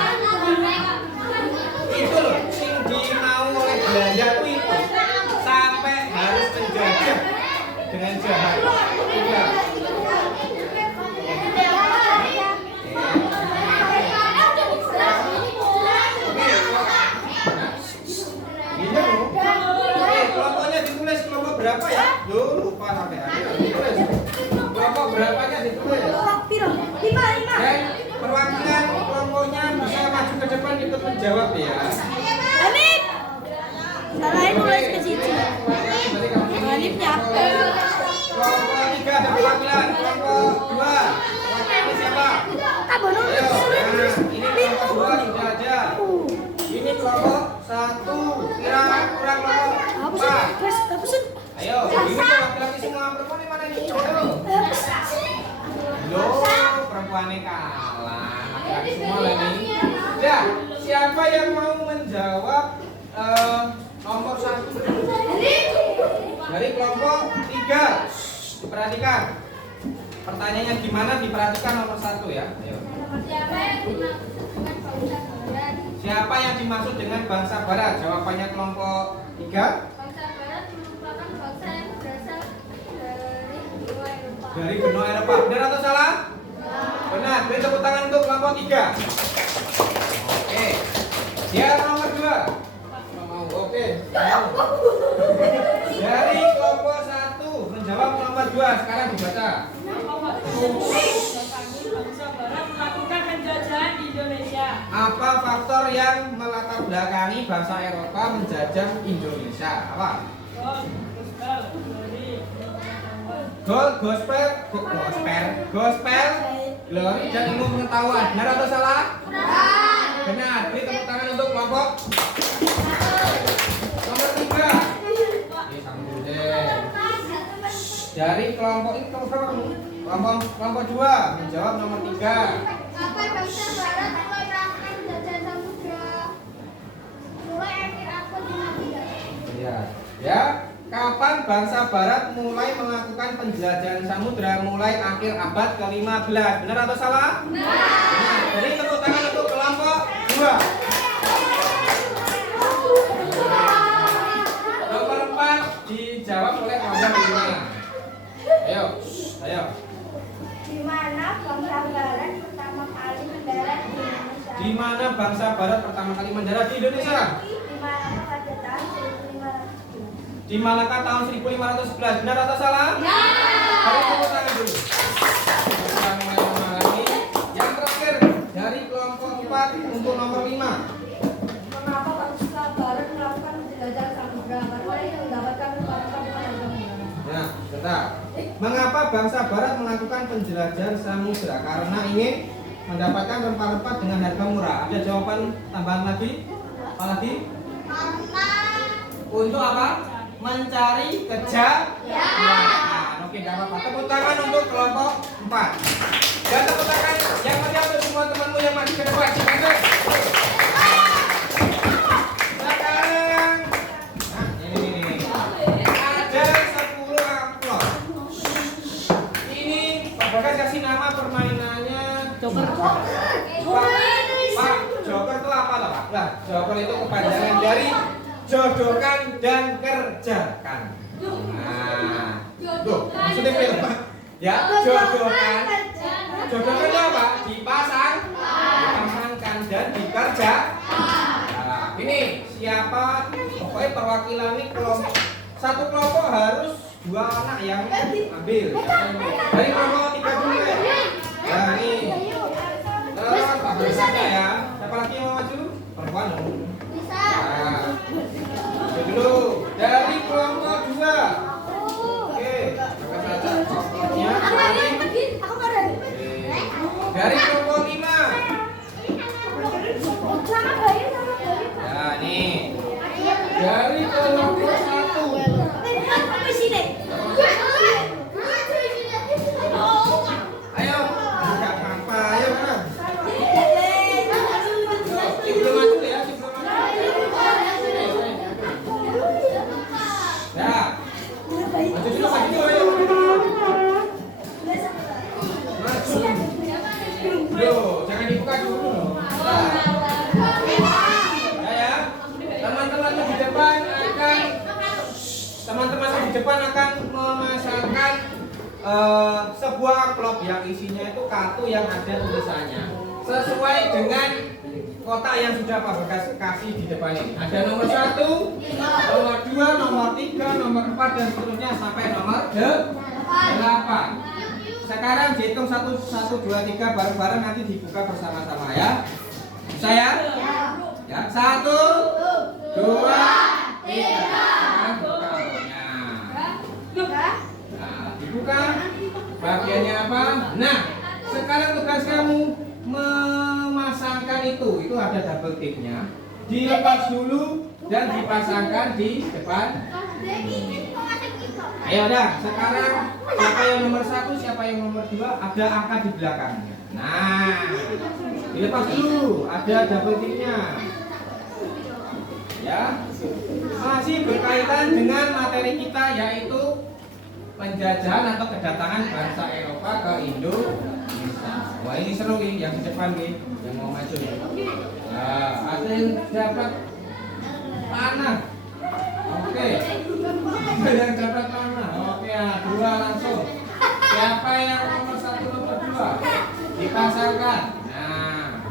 dengan jahat. Tiga. Iya loh. Kelompoknya ditulis kelompok berapa ya? Loh, lupa sampai ditulis. Kelompok berapanya ditulis. Dan perwakilan kelompoknya bisa maju ke depan ikut menjawab ya. Hanif. Salahin nulis ke situ. Hanif nyapa. Kelompok 3 ada perwakilan, kelompok 2 wakilnya siapa? Ayo, nah, ini kelompok 2 sudah ada. Ini kelompok 1 kira kurang kelompok 4. Ayo, ini laki-laki semua, perempuan yang mana ini? Ayo. Loh, perempuannya kalah. Laki-laki semua lagi. Ya, siapa yang mau menjawab nomor 1 dari kelompok 3? Diperhatikan. Pertanyaannya gimana? Diperhatikan nomor 1 ya. Ayo. Siapa yang dimaksud dengan bangsa barat? Jawabannya kelompok 3. Bangsa barat merupakan bangsa yang berasal dari benua Eropa. Dari benua Eropa. Benar atau salah? Benar. Beri tepuk tangan untuk kelompok 3. Oke. Dia nomor 2. Mau. Oke. Dari kelompok 1 menjawab nomor 2. Sekarang dibaca. Bangsa Barat melakukan penjajahan di Indonesia. Apa faktor yang melatar belakangi bangsa Eropa menjajah Indonesia? Apa? Gospel, glory dan ilmu pengetahuan. Benar atau salah? Benar. Beri tepuk tangan untuk kelompok nomor 3. Ini sambung deh. Dari kelompok ini kelompok berapa? Kelompok 2 menjawab nomor 3. Kapan bangsa barat mulai melakukan penjajahan samudra? Mulai akhir abad 15. Ya. Ya. Kapan bangsa barat mulai melakukan penjelajahan samudra? Mulai akhir abad ke-15. Benar atau salah? Benar. Jadi tepuk tangan untuk kelompok 2. Nomor 4 dijawab oleh kelompok 5. Ayo. Ayo. Di mana bangsa barat pertama kali mendarat di Indonesia? Di mana bangsa barat pertama kali mendarat di Indonesia? Di mana pada tahun 1500? Di Malaka tahun 1511. Benar atau salah? Beri tepuk tangan dulu. Tepuk tangan lagi. Yang terakhir dari kelompok 4 untuk nomor 5. Mengapa bangsa barat melakukan penjelajahan samudra? Karena ingin mendapatkan perkembangan samudra. Nah, bentar. Mengapa bangsa barat melakukan penjelajahan samudra? Karena ingin mendapatkan rempah-rempah dengan harga murah. Ada jawaban tambahan lagi? Apa lagi? Untuk apa? Mencari kejayaan. Oke, enggak apa-apa. Tepuk tangan untuk kelompok 4. Dan tepuk tangan yang meriah untuk semua temanmu yang maju ke depan. Sekarang. Nah, ini. Ada 10 amplop. Ini Pak Bagas kasih nama permainannya Joker. Pak, Joker itu apa lah Pak? Nah, Joker itu kepanjangan dari jodohkan dan kerjakan. Nah, tuh maksudnya apa Pak? Ya, jodohkan. Jodohkan itu apa? Dipasangkan dan dikerjakan. Nah, ini siapa? Pokoknya perwakilan ini kelompok. Satu kelompok harus 2 anak yang ambil. Dari kelompok 3 dulu ya. Nah, ini. Terus Pak Bagas ya. Siapa lagi yang mau maju? Perempuan dong. Nah, dulu dari kelompok 2. Oke, kakak saja kelompoknya. Dari kelompok 5. Ya, nih. Dari kelompok 1. Ayo, enggak apa-apa. Ayo, mana? Sebelum maju ya, sebelum maju. Ya. Maju dulu, ayo. Maju. Loh, jangan dibuka dulu. Nah. Ya. Teman-teman di depan akan memasang sebuah amplop yang isinya itu kartu yang ada tulisannya sesuai dengan kotak yang sudah Pak Bagas kasih di depan ini. Ada nomor 1, nomor 2, nomor 3, nomor 4 dan seterusnya sampai nomor 8. Sekarang dihitung 1, 2, 3 bareng-bareng nanti dibuka bersama-sama ya. Bisa ya? Ya, 1, 2, 3. Buka amplopnya. Nah, dibuka. Bagiannya apa? Nah, sekarang tugas kamu memasangkan itu ada double tipnya. Dilepas dulu dan dipasangkan di depan. Ayo dah, sekarang siapa yang nomor 1, siapa yang nomor 2, ada angka di belakangnya. Nah, dilepas dulu, ada double tipnya. Ya, masih berkaitan dengan materi kita yaitu penjajahan atau kedatangan bangsa Eropa ke Indonesia. Wah ini seru nih, yang di depan nih, yang mau maju nih. Nah, ada yang dapat panah. Oke. Ada yang dapat panah. Oke, ya, 2 langsung. Siapa yang nomor 1, nomor 2? Dipasangkan. Nah.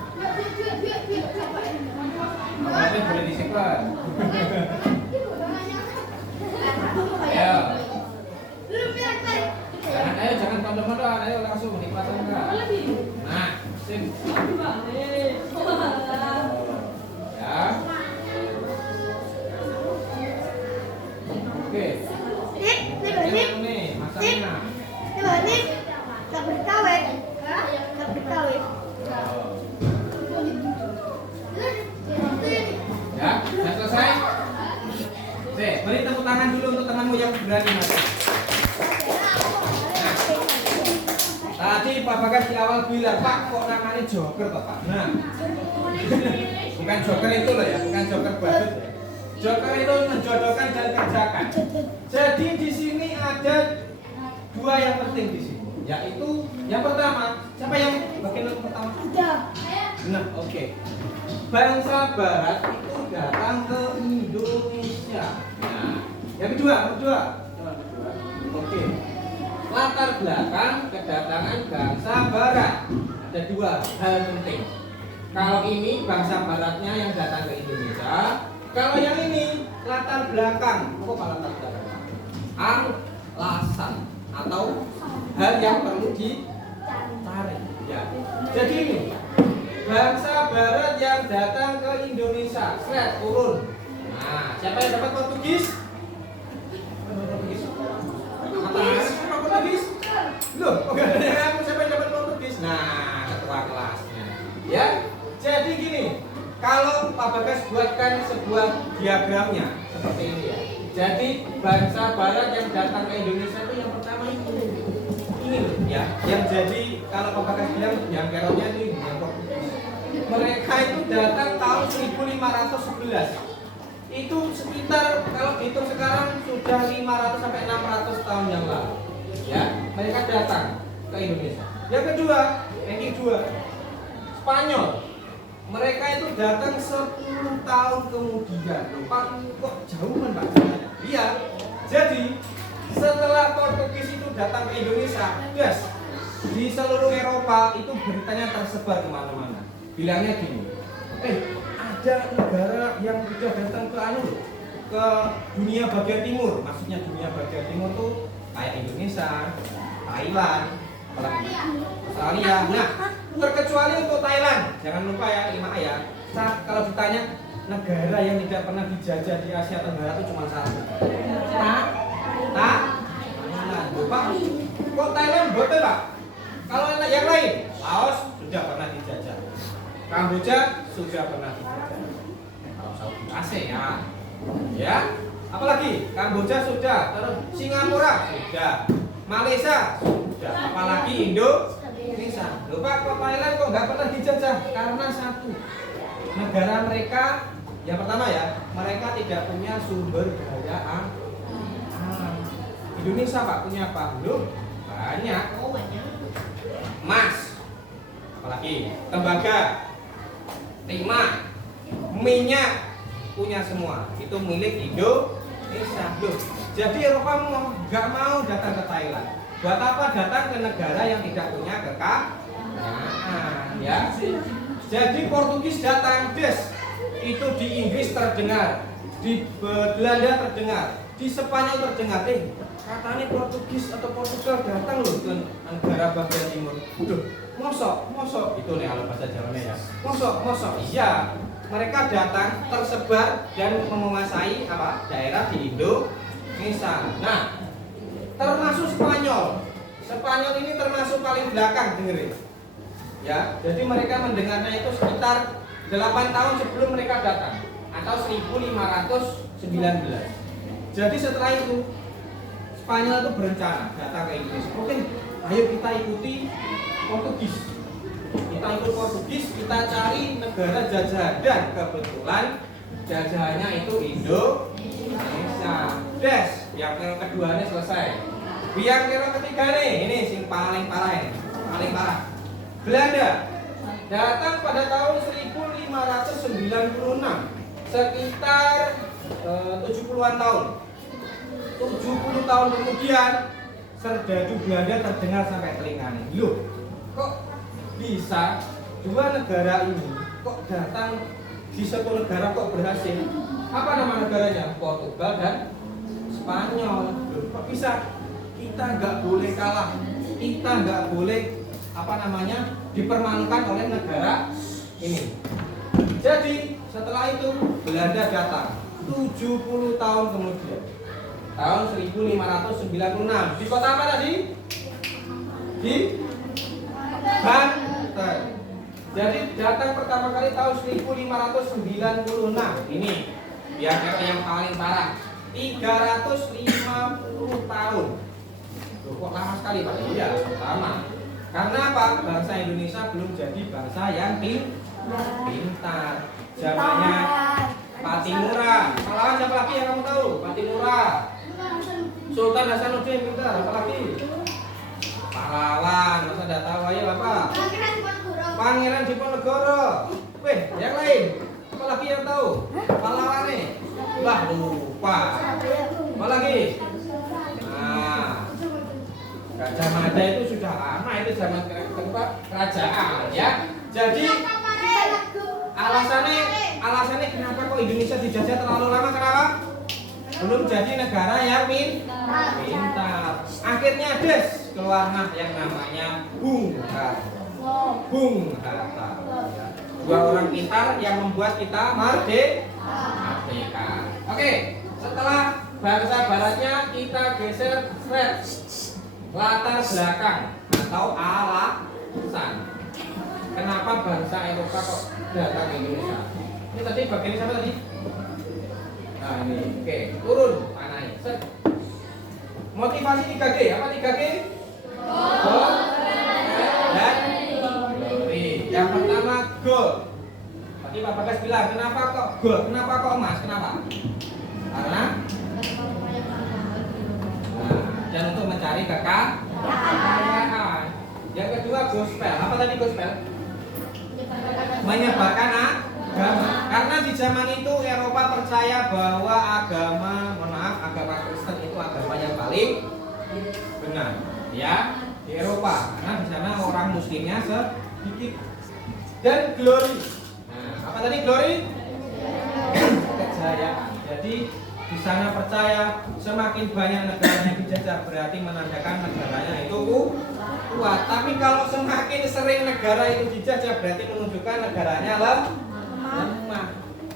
Nomornya boleh disimpan. Ayo. Jangan kondom-kondom, ayo langsung dipasangkan. Nah, sim. Ya. Oke. Nih, masangnya. Ya, sudah selesai. Oke, beri tepuk tangan dulu untuk temanmu yang berani masuk. Tadi Pak Bagas di awal bilang, Pak kok namanya Joker toh Pak? Nah, bukan Joker itu loh ya, bukan Joker badut ya. Joker itu menjodohkan dan kerjakan. Jadi di sini ada 2 yang penting di sini, yaitu yang pertama, siapa yang bagian yang pertama? Nah, oke. Bangsa Barat itu datang ke Indonesia. Nah, yang kedua. Oke. Latar belakang kedatangan bangsa Barat. Ada 2 hal penting. Kalau ini bangsa Baratnya yang datang ke Indonesia. Kalau yang ini latar belakang. Apa latar belakang? Alasan atau hal yang perlu dicari. Ya. Jadi ini bangsa Barat yang datang ke Indonesia. Slide turun. Nah, siapa yang dapat Portugis? Portugis? Loh, enggak ada yang aku, siapa yang dapat Portugis? Nah, ketua kelasnya. Ya, jadi gini, kalau Pak Bagas buatkan sebuah diagramnya seperti ini ya. Jadi bangsa Barat yang datang ke Indonesia itu yang pertama ini loh ya. Yang jadi kalau Pak Bagas bilang yang keronya ini yang Portugis. Mereka itu datang tahun 1511. Itu sekitar kalau dihitung sekarang sudah 500 sampai 600 tahun yang lalu. Ya, mereka datang ke Indonesia. Yang kedua, ranking 2. Spanyol. Mereka itu datang 10 tahun kemudian. Pak, kok jauh kan Pak? Iya. Jadi, setelah Portugis itu datang ke Indonesia, yes, di seluruh Eropa itu beritanya tersebar kemana-mana. Bilangnya gini, ada negara yang sudah datang ke dunia bagian timur. Maksudnya dunia bagian timur tuh kayak Indonesia, Thailand, Australia. Nah, terkecuali untuk Thailand. Jangan lupa ya 5A ya. Kalau ditanya negara yang tidak pernah dijajah di Asia Tenggara itu cuma 1. Thailand. Pak, kok Thailand betul Pak? Kalau yang lain, Laos sudah pernah dijajah. Kamboja sudah pernah dijajah. Kalau Saudi ASEAN, ya. Apalagi Kamboja sudah, terus Singapura sudah, Malaysia sudah, apalagi Indonesia. Lupa kok Thailand kok nggak pernah dijajah karena 1, negara mereka yang pertama ya, mereka tidak punya sumber daya alam. Indonesia Pak punya apa? Belum banyak. Emas, apalagi tembaga, timah, minyak punya semua. Itu milik Indonesia. Loh, jadi Eropa nggak mau datang ke Thailand. Buat apa datang ke negara yang tidak punya kekayaan, ya? Jadi Portugis datang, itu di Inggris terdengar, di Belanda terdengar, di Spanyol terdengar. Katanya Portugis atau Portugal datang loh ke negara bagian timur. Udah, mosok itu nih kalau bahasa Jawanya ya. Mosok, iya. Mereka datang tersebar dan menguasai daerah di Indonesia. Nah, termasuk Spanyol. Spanyol ini termasuk paling belakang, dengerin. Ya, jadi mereka mendengarnya itu sekitar 8 tahun sebelum mereka datang atau 1519. Jadi setelah itu Spanyol itu berencana datang ke Inggris. Oke, ayo kita ikuti Portugis. Kita ikut Portugis, kita cari negara jajahan dan kebetulan jajahannya itu Indonesia. Yang kedua ini selesai. Yang ketiga nih, ini sing paling parah ini, paling parah. Belanda datang pada tahun 1596, sekitar 70-an tahun. 70 tahun kemudian serdadu Belanda terdengar sampai telinganya. Loh, kok bisa dua negara ini kok datang di satu negara kok berhasil? Apa nama negaranya? Portugal dan Spanyol. Loh, kok bisa? Kita nggak boleh kalah. Kita nggak boleh dipermalukan oleh negara ini. Jadi setelah itu Belanda datang 70 tahun kemudian. Tahun 1596 di kota apa tadi? Di Banten. Jadi datang pertama kali tahun 1596. Ini biar yang paling parah. 350 tahun. Loh, kok lama sekali Pak? Iya, lama. Karena apa? Bangsa Indonesia belum jadi bangsa yang pintar. Zamannya Patimura. Pahlawan siapa lagi yang kamu tahu? Patimura. Sultan Hasanuddin pintar, apa lagi? Pahlawan, masa tidak tahu ayo apa? Pangeran Diponegoro. Weh, yang lain? Apa lagi yang tahu? Pahlawan nih. Lah lupa. Apa lagi? Nah, Gajah Mada itu sudah lama, itu zaman kerajaan ya. Jadi alasannya kenapa kok Indonesia dijajah terlalu lama? Kenapa? Belum jadi negara yang pintar. Akhirnya keluarlah yang namanya Bung Hatta. Dua orang pintar yang membuat kita merdeka. Oke, setelah bangsa baratnya kita geser latar belakang atau alasan kenapa bangsa Eropa kok datang ke Indonesia. Ini tadi bagian siapa tadi? Nah ini, oke, turun panahnya. Motivasi 3G, apa 3G? Goal dan glory. Yang pertama goal. Tadi Pak Bagas bilang, kenapa kok goal? Kenapa kok emas? Kenapa? Karena dan untuk mencari kekayaan. Yang kedua gospel. Apa tadi gospel? Menyebarkan agama. Karena di zaman itu Eropa percaya bahwa agama Kristen itu agama yang paling benar, ya, di Eropa. Karena di sana orang muslimnya sedikit. Dan glory. Nah, apa tadi glory? Kejayaan. Jadi di sana percaya semakin banyak negara yang dijajah berarti menandakan negaranya itu kuat. Tapi kalau semakin sering negara itu dijajah berarti menunjukkan negaranya lemah.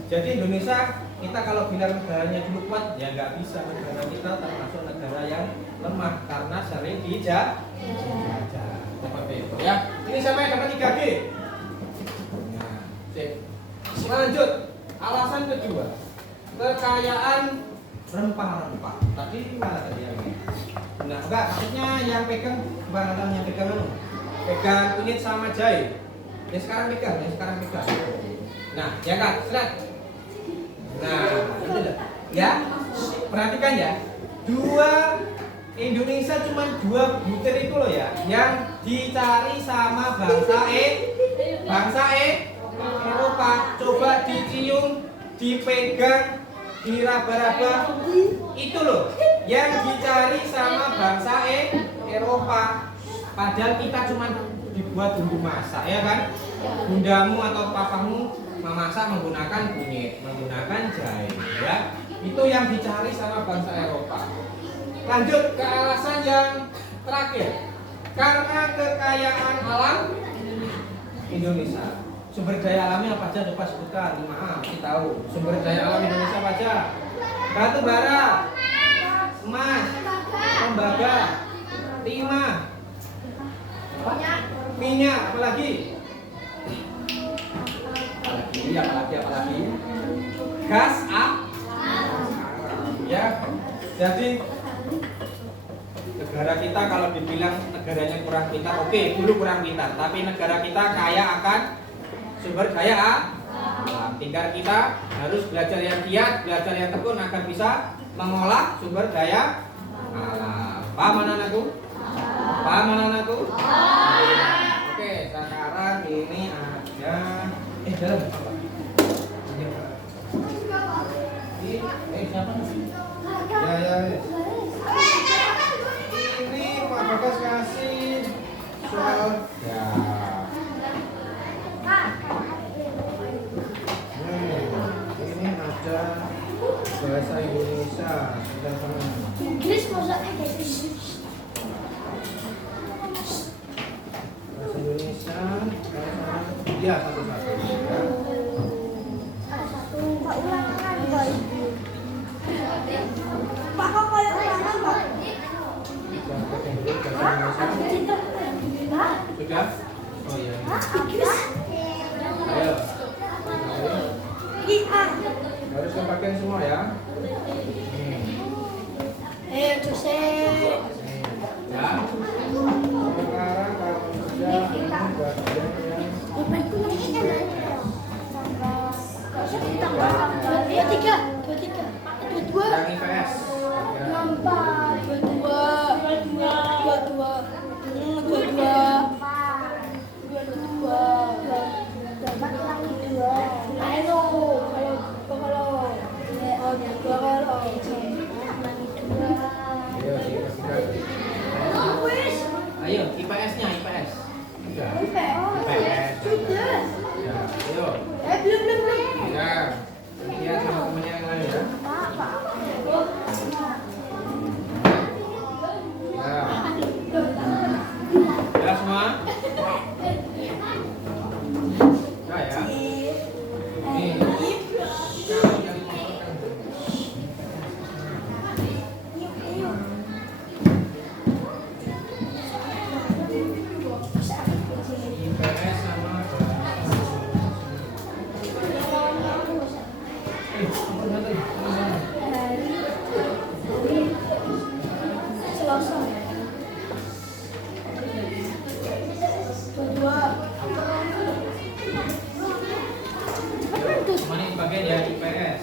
Jadi Indonesia kita kalau bilang negaranya dulu kuat ya nggak bisa. Negara kita termasuk negara yang lemah karena sering dijajah. Seperti itu ya. Ini siapa yang dapat 3G? Nah, sip. Lanjut. Alasan kedua, kekayaan rempah-rempah. Tadi mana tadi yang ini? Nah, enggak, maksudnya yang pegang barang yang pegang kunyit sama jahe. Yang sekarang pegang. Nah, ya kan, seret. Nah, itu dah. Ya, perhatikan ya. Indonesia cuma 2 butir itu loh ya, yang dicari sama bangsa Eropa. Coba dicium, dipegang, diraba-raba, itu loh yang dicari sama bangsa Eropa. Padahal kita cuma dibuat untuk masak, ya kan? Bundamu atau papamu memasak menggunakan kunyit, menggunakan jahe, ya. Itu yang dicari sama bangsa Eropa. Lanjut ke alasan yang terakhir. Karena kekayaan alam Indonesia. Sumber daya alamnya apa aja? Coba sebutkan. Maaf, kita tahu. Sumber daya alam Indonesia apa aja? Batu bara, emas, tembaga, timah, minyak, apalagi? Apalagi? Gas, ya. Jadi negara kita kalau dibilang negaranya kurang pintar, oke, dulu kurang pintar, tapi negara kita kaya akan sumber daya alam. Tinggal kita harus belajar yang giat, belajar yang tekun agar bisa mengolah sumber daya alam. Paham anak-anakku? Paham anak-anakku? Oke, sekarang ini ada dalam apa? Siapa? Ya. Ini Pak Bagas kasih soal ya. Ini ada bahasa Indonesia. Inggris maksudnya kayak Bahasa Indonesia. Ya, satu-satu. Ya. Pak ulangan, Boy. Pak kok kayak ulangan, Pak? Sudah? Oh iya. Inggris. Ayo. IA. Harus kebagian semua ya. Jose. Ya. Sekarang kalau sudah ini bagian yang yang IPS. Ayo, IPS-nya, IPS. Sudah. IPS. Ya, ayo. Belum. Ya. Lihat sama temennya yang lain ya. Ya semua? Ya. Ini. Kalau yang dikotorkan. IPS sama Mana bagian ya IPS.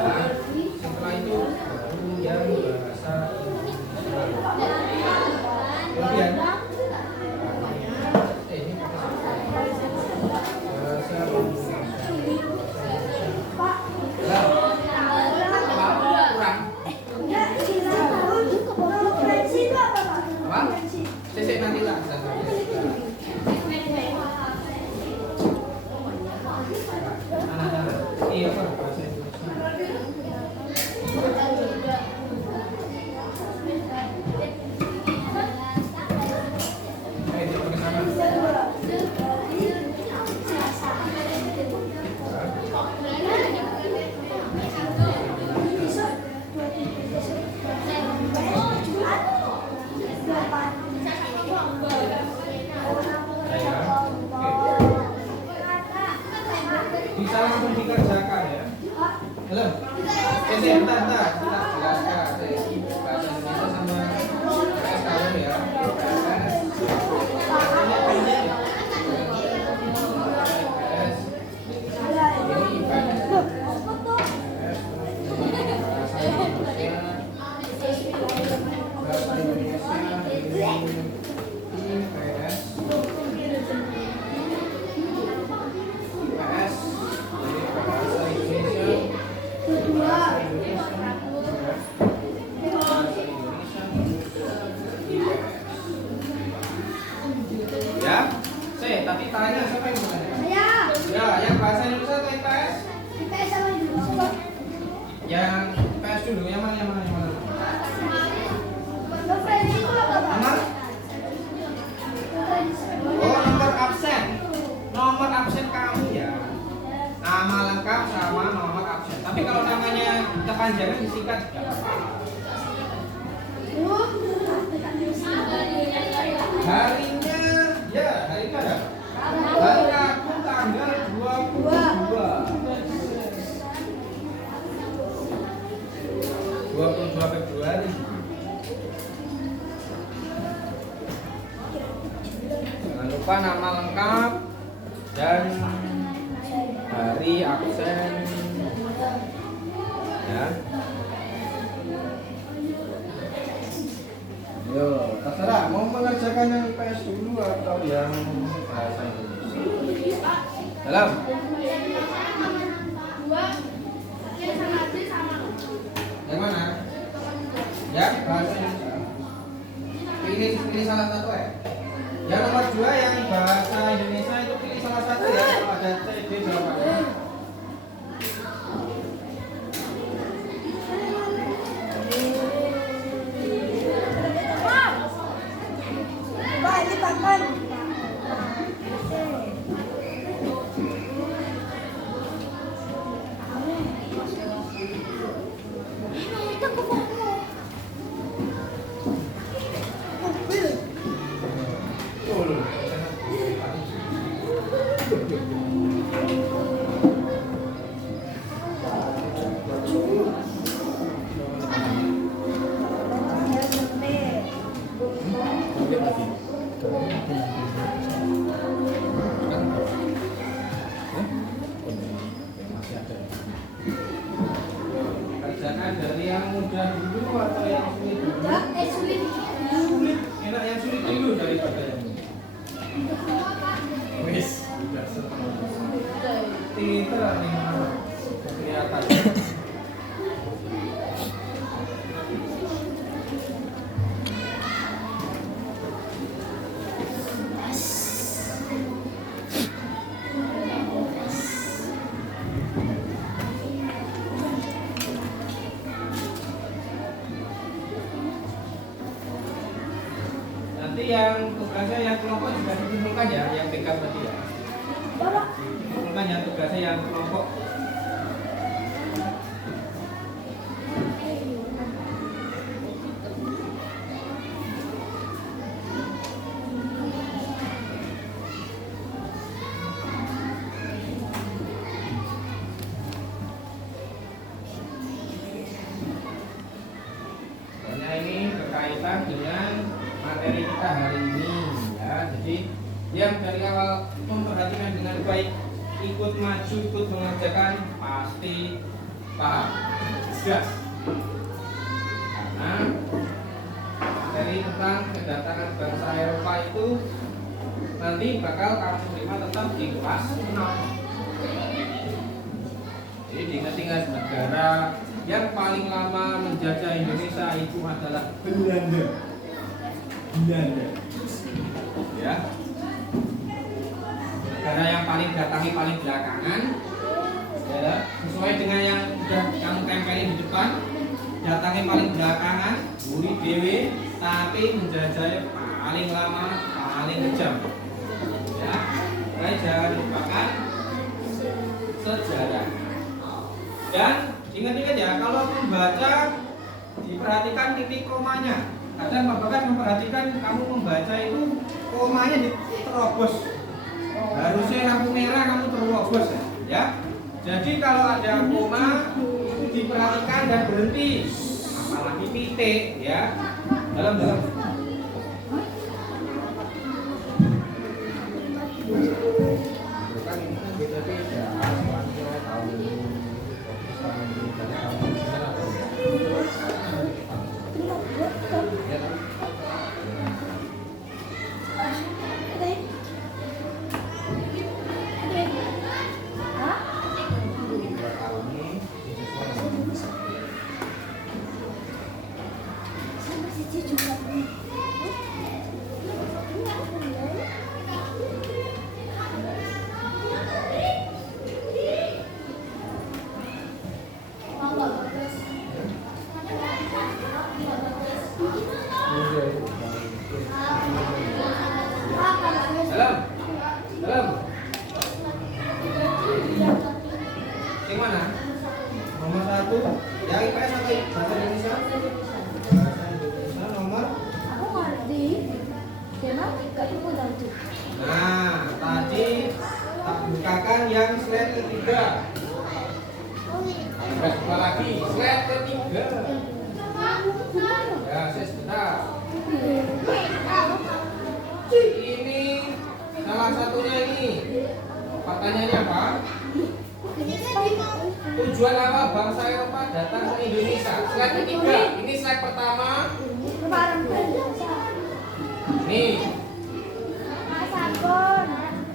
Nah, setelah itu baru yang bahasa Indonesia. Kemudian ini bahasa Indonesia. Kurang. Apa? Sesek nanti lah. Iya Pak, bahasa Indonesia. Ayo kita pakai sama. Bisa langsung dikerjakan ya. Halo. Bentar. Kita jelaskan. Bahasa Indonesia sama IPS kamu ya. Yang PS dulu, yang mana? Mana? Oh, nomor absen. Nomor absen kamu ya. Nama lengkap sama nomor absen. Tapi kalau namanya kepanjangan disingkat juga nggak apa-apa. Harinya, ya hari ini ada. Hari Rabu tanggal 22 Februari. Jangan lupa nama lengkap dan hari absen ya. Yo, terserah mau mengerjakan yang PS dulu atau yang bahasa Indonesia. Dalam. Yang mana? Ya, bahasa Indonesia. Pilih salah satu ya. Yang nomor 2 yang bahasa Indonesia itu pilih salah satu ya. Kalau ada C, D jawabannya. Kerjakan dari yang mudah dulu atau yang sulit dulu? Sulit, enak yang sulit dulu daripada yang mudah. Wis, tidak kelihatan. Nanti yang tugasnya yang kelompok juga dikumpulkan ya, yang pegang tadi ya. Dikumpulkan yang tugasnya yang kelompok. Karena ini berkaitan dengan materi kita hari ini ya. Jadi yang dari awal memperhatikan dengan baik, ikut maju, ikut mengerjakan, pasti paham. Jelas. Karena materi tentang kedatangan bangsa Eropa itu nanti bakal kamu terima tetap di kelas 6. Jadi diingat-ingat, negara yang paling lama menjajah Indonesia itu adalah Belanda. Ya. Negara yang paling datangi paling belakangan ya, sesuai dengan yang sudah kamu tempelin di depan, datangi paling belakangan, buri dewe, tapi menjajah paling lama, paling kejam. Ya, saya jangan lupakan sejarah. Dan ingat-ingat ya, kalau membaca diperhatikan titik komanya. Kadang Bapak memperhatikan kamu membaca itu komanya diterobos. Harusnya lampu merah kamu terobos ya. Jadi kalau ada koma itu diperhatikan dan berhenti. Apalagi titik ya. Dalam. Yang IPS atau bahasa Indonesia? Bahasa Indonesia nomor. Aku ngerti. Memang gak perlu tahu. Nah, tadi tak bukakan yang slide ketiga. Kita buka lagi slide ketiga. Ya, saya sebentar. Ini salah satunya ini. Pertanyaannya apa? Tujuan awal bangsa Eropa datang ke Indonesia. Slide ketiga. Ini slide pertama. Nih.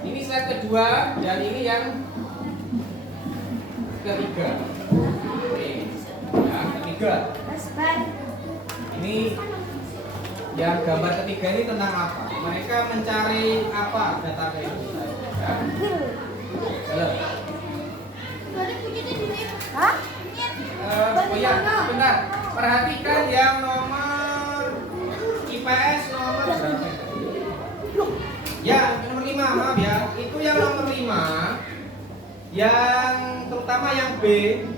Ini slide kedua dan ini yang ketiga. Nih. Yang ketiga. Ini yang gambar ketiga ini tentang apa? Mereka mencari apa data ke Indonesia? Ya. Halo. Oh ya, bentar. Perhatikan yang nomor IPS nomor berapa? Ya, nomor 5, maaf ya. Itu yang nomor 5. Yang terutama yang B,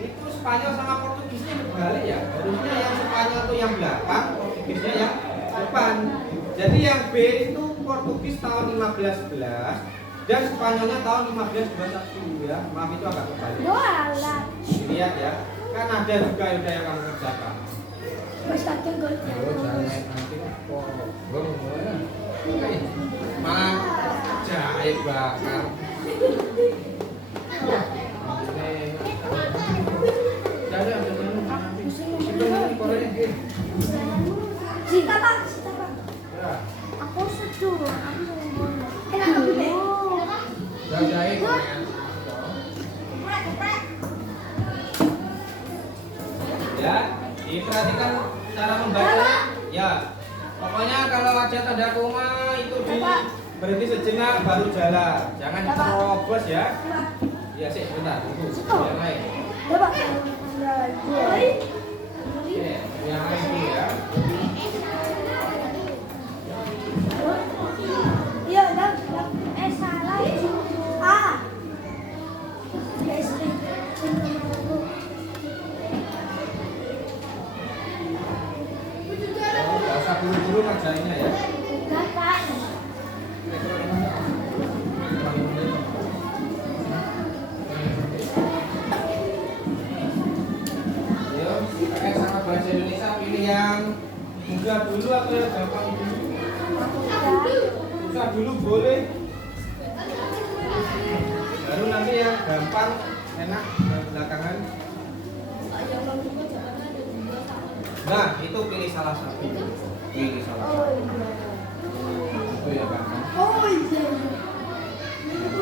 itu Spanyol sama Portugisnya berbalik ya. Harusnya yang Spanyol itu yang belakang, Portugisnya yang depan. Jadi yang B itu Portugis tahun 1511 dan Spanyolnya tahun 1521 ya. Maaf itu agak kebalik. Lihat ya. Kan ada juga udah yang kamu kerjakan. Malah jahit bakar. Aku setuju. Ya, diperhatikan cara membacanya. Ya, pokoknya kalau ada tanda koma itu berhenti sejenak baru jalan. Jangan terobos ya. Ya sih, bentar. Tunggu. Yang lain. Oke, yang lain dulu ya. Nggak usah buru-buru ngerjainnya ya. Ayo, pakai sama bahasa Indonesia pilih yang mudah dulu atau yang gampang dulu? Susah dulu boleh. Baru nanti yang gampang enak dan belakangan. Nah, itu pilih salah satu. Pilih salah satu. Itu ya kan?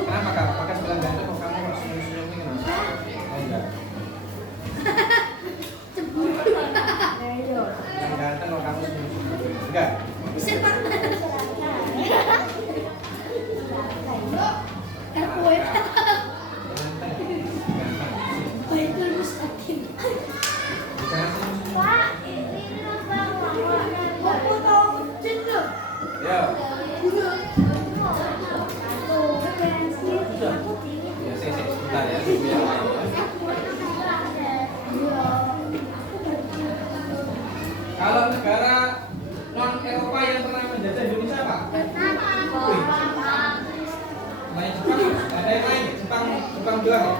Kenapa kak? Pakai sebelah ganteng kok kamu harus senyum-senyum ini kenapa? Oh enggak. Yang ganteng kok kamu senyum-senyum. Enggak. Ya. Ya, saya sebentar ya. Tunggu yang lain ya. Kalau negara non Eropa yang pernah menjajah Indonesia apa? Wih. Main Jepang, ada yang lain? Jepang doang ya?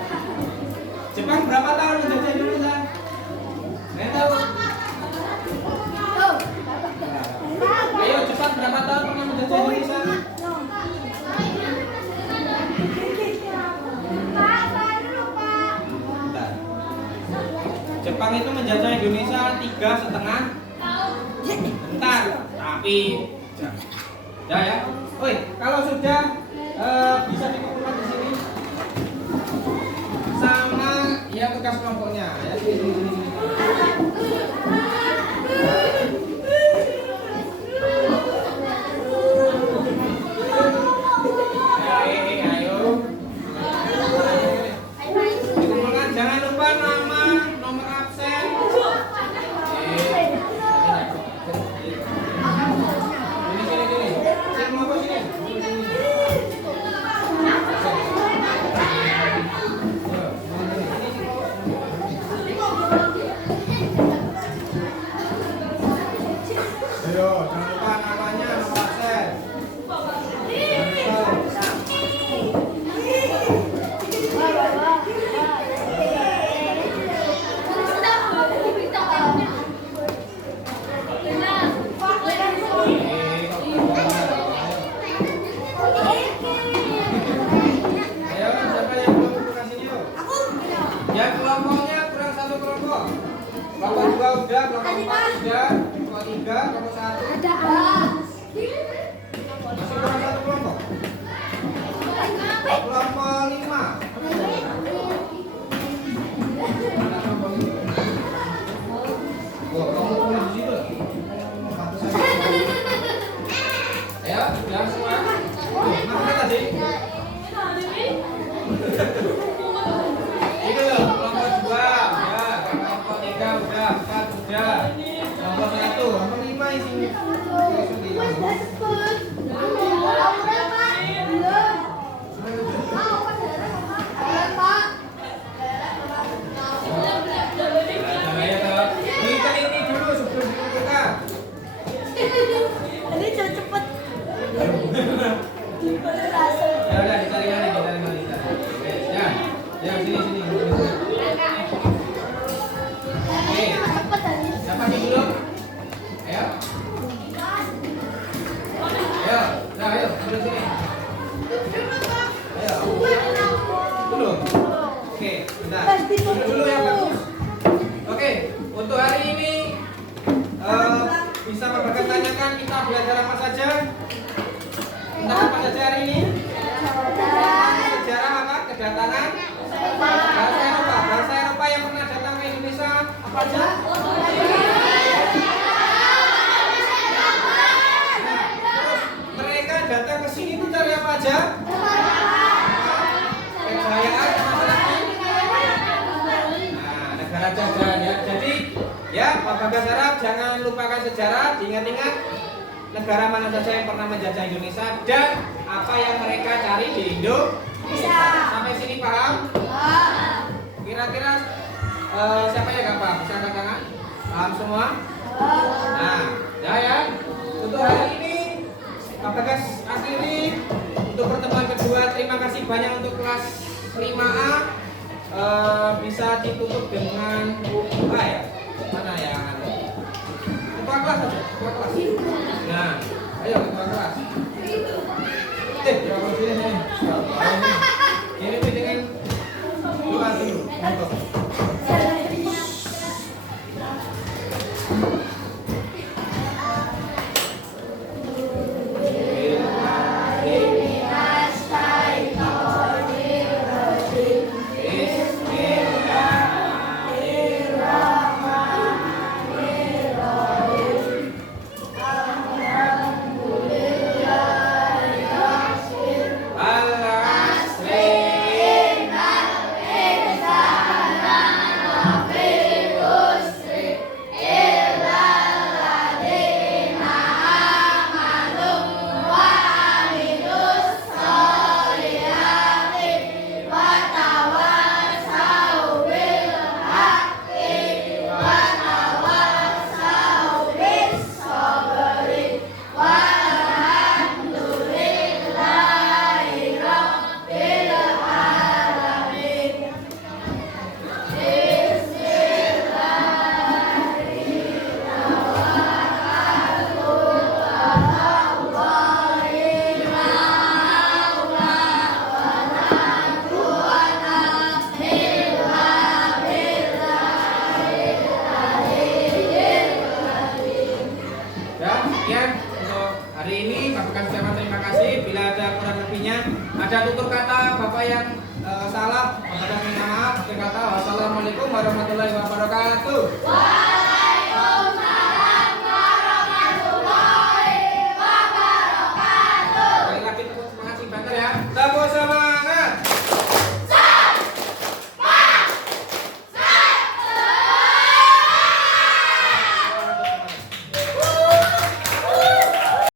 Jepang berapa tahun menjajah Indonesia? Nggak tahu. Ayo Jepang berapa tahun pernah menjajah Indonesia? Bentar. Jepang itu menjajah Indonesia 3,5 bentar, tapi ya. Oi, kalau sudah bisa dikumpulkan di sini sama yang bekas kelompoknya ya. Dikumpulkan, jangan lupa nama, nomor absen. Sini. Kelompok 2 udah, kelompok 4 udah, kelompok 3, kelompok 1. Masih kurang satu kelompok. Kelompok 5. Mana kelompok 5? Oh, kamu boleh di situ. Ayo, jangan semua. Mana tadi? Itu loh, kelompok 2 udah, kelompok 3 udah, 4 udah, kelompok 1, kelompok 5 isinya. Ini dulu sebelum dibuka. Ini cepet. Ya udah dicari mana, dicari mana, dicari. Ya, ya sini. Oke, siapa sih dulu? Ayo. Ayo, nah ayo, duduk sini. Ayo. Dulu. Oke, bentar. Duduk dulu yang bagus. Oke, untuk hari ini bisa Bapak tanyakan kita belajar apa saja? Tentang apa saja hari ini? Sejarah apa? Kedatangan bahasa Eropa. Bahasa Eropa yang pernah datang ke Indonesia apa aja? Nah, terus mereka datang ke sini itu cari apa aja? Kejayaan apa lagi? Nah, negara jajahan ya. Jadi ya, Pak Bagas harap jangan lupakan sejarah, diingat-ingat negara mana saja yang pernah menjajah Indonesia dan apa yang mereka cari di Indonesia. Sampai sini paham? Kira-kira siapa yang gak paham? Bisa angkat tangan? Paham semua? Nah, ya. Untuk hari ini Pak Bagas akhiri untuk pertemuan kedua. Terima kasih banyak untuk kelas 5A. Bisa ditutup dengan doa ya. Mana ya? Ketua kelas aja, ketua kelas. Nah, ayo ketua kelas. Ya sini. Ini dengan doa dulu. Monggo. Ada tutur kata Bapak yang salah, Bapak minta maaf. Tutur kata wassalamualaikum warahmatullahi wabarakatuh.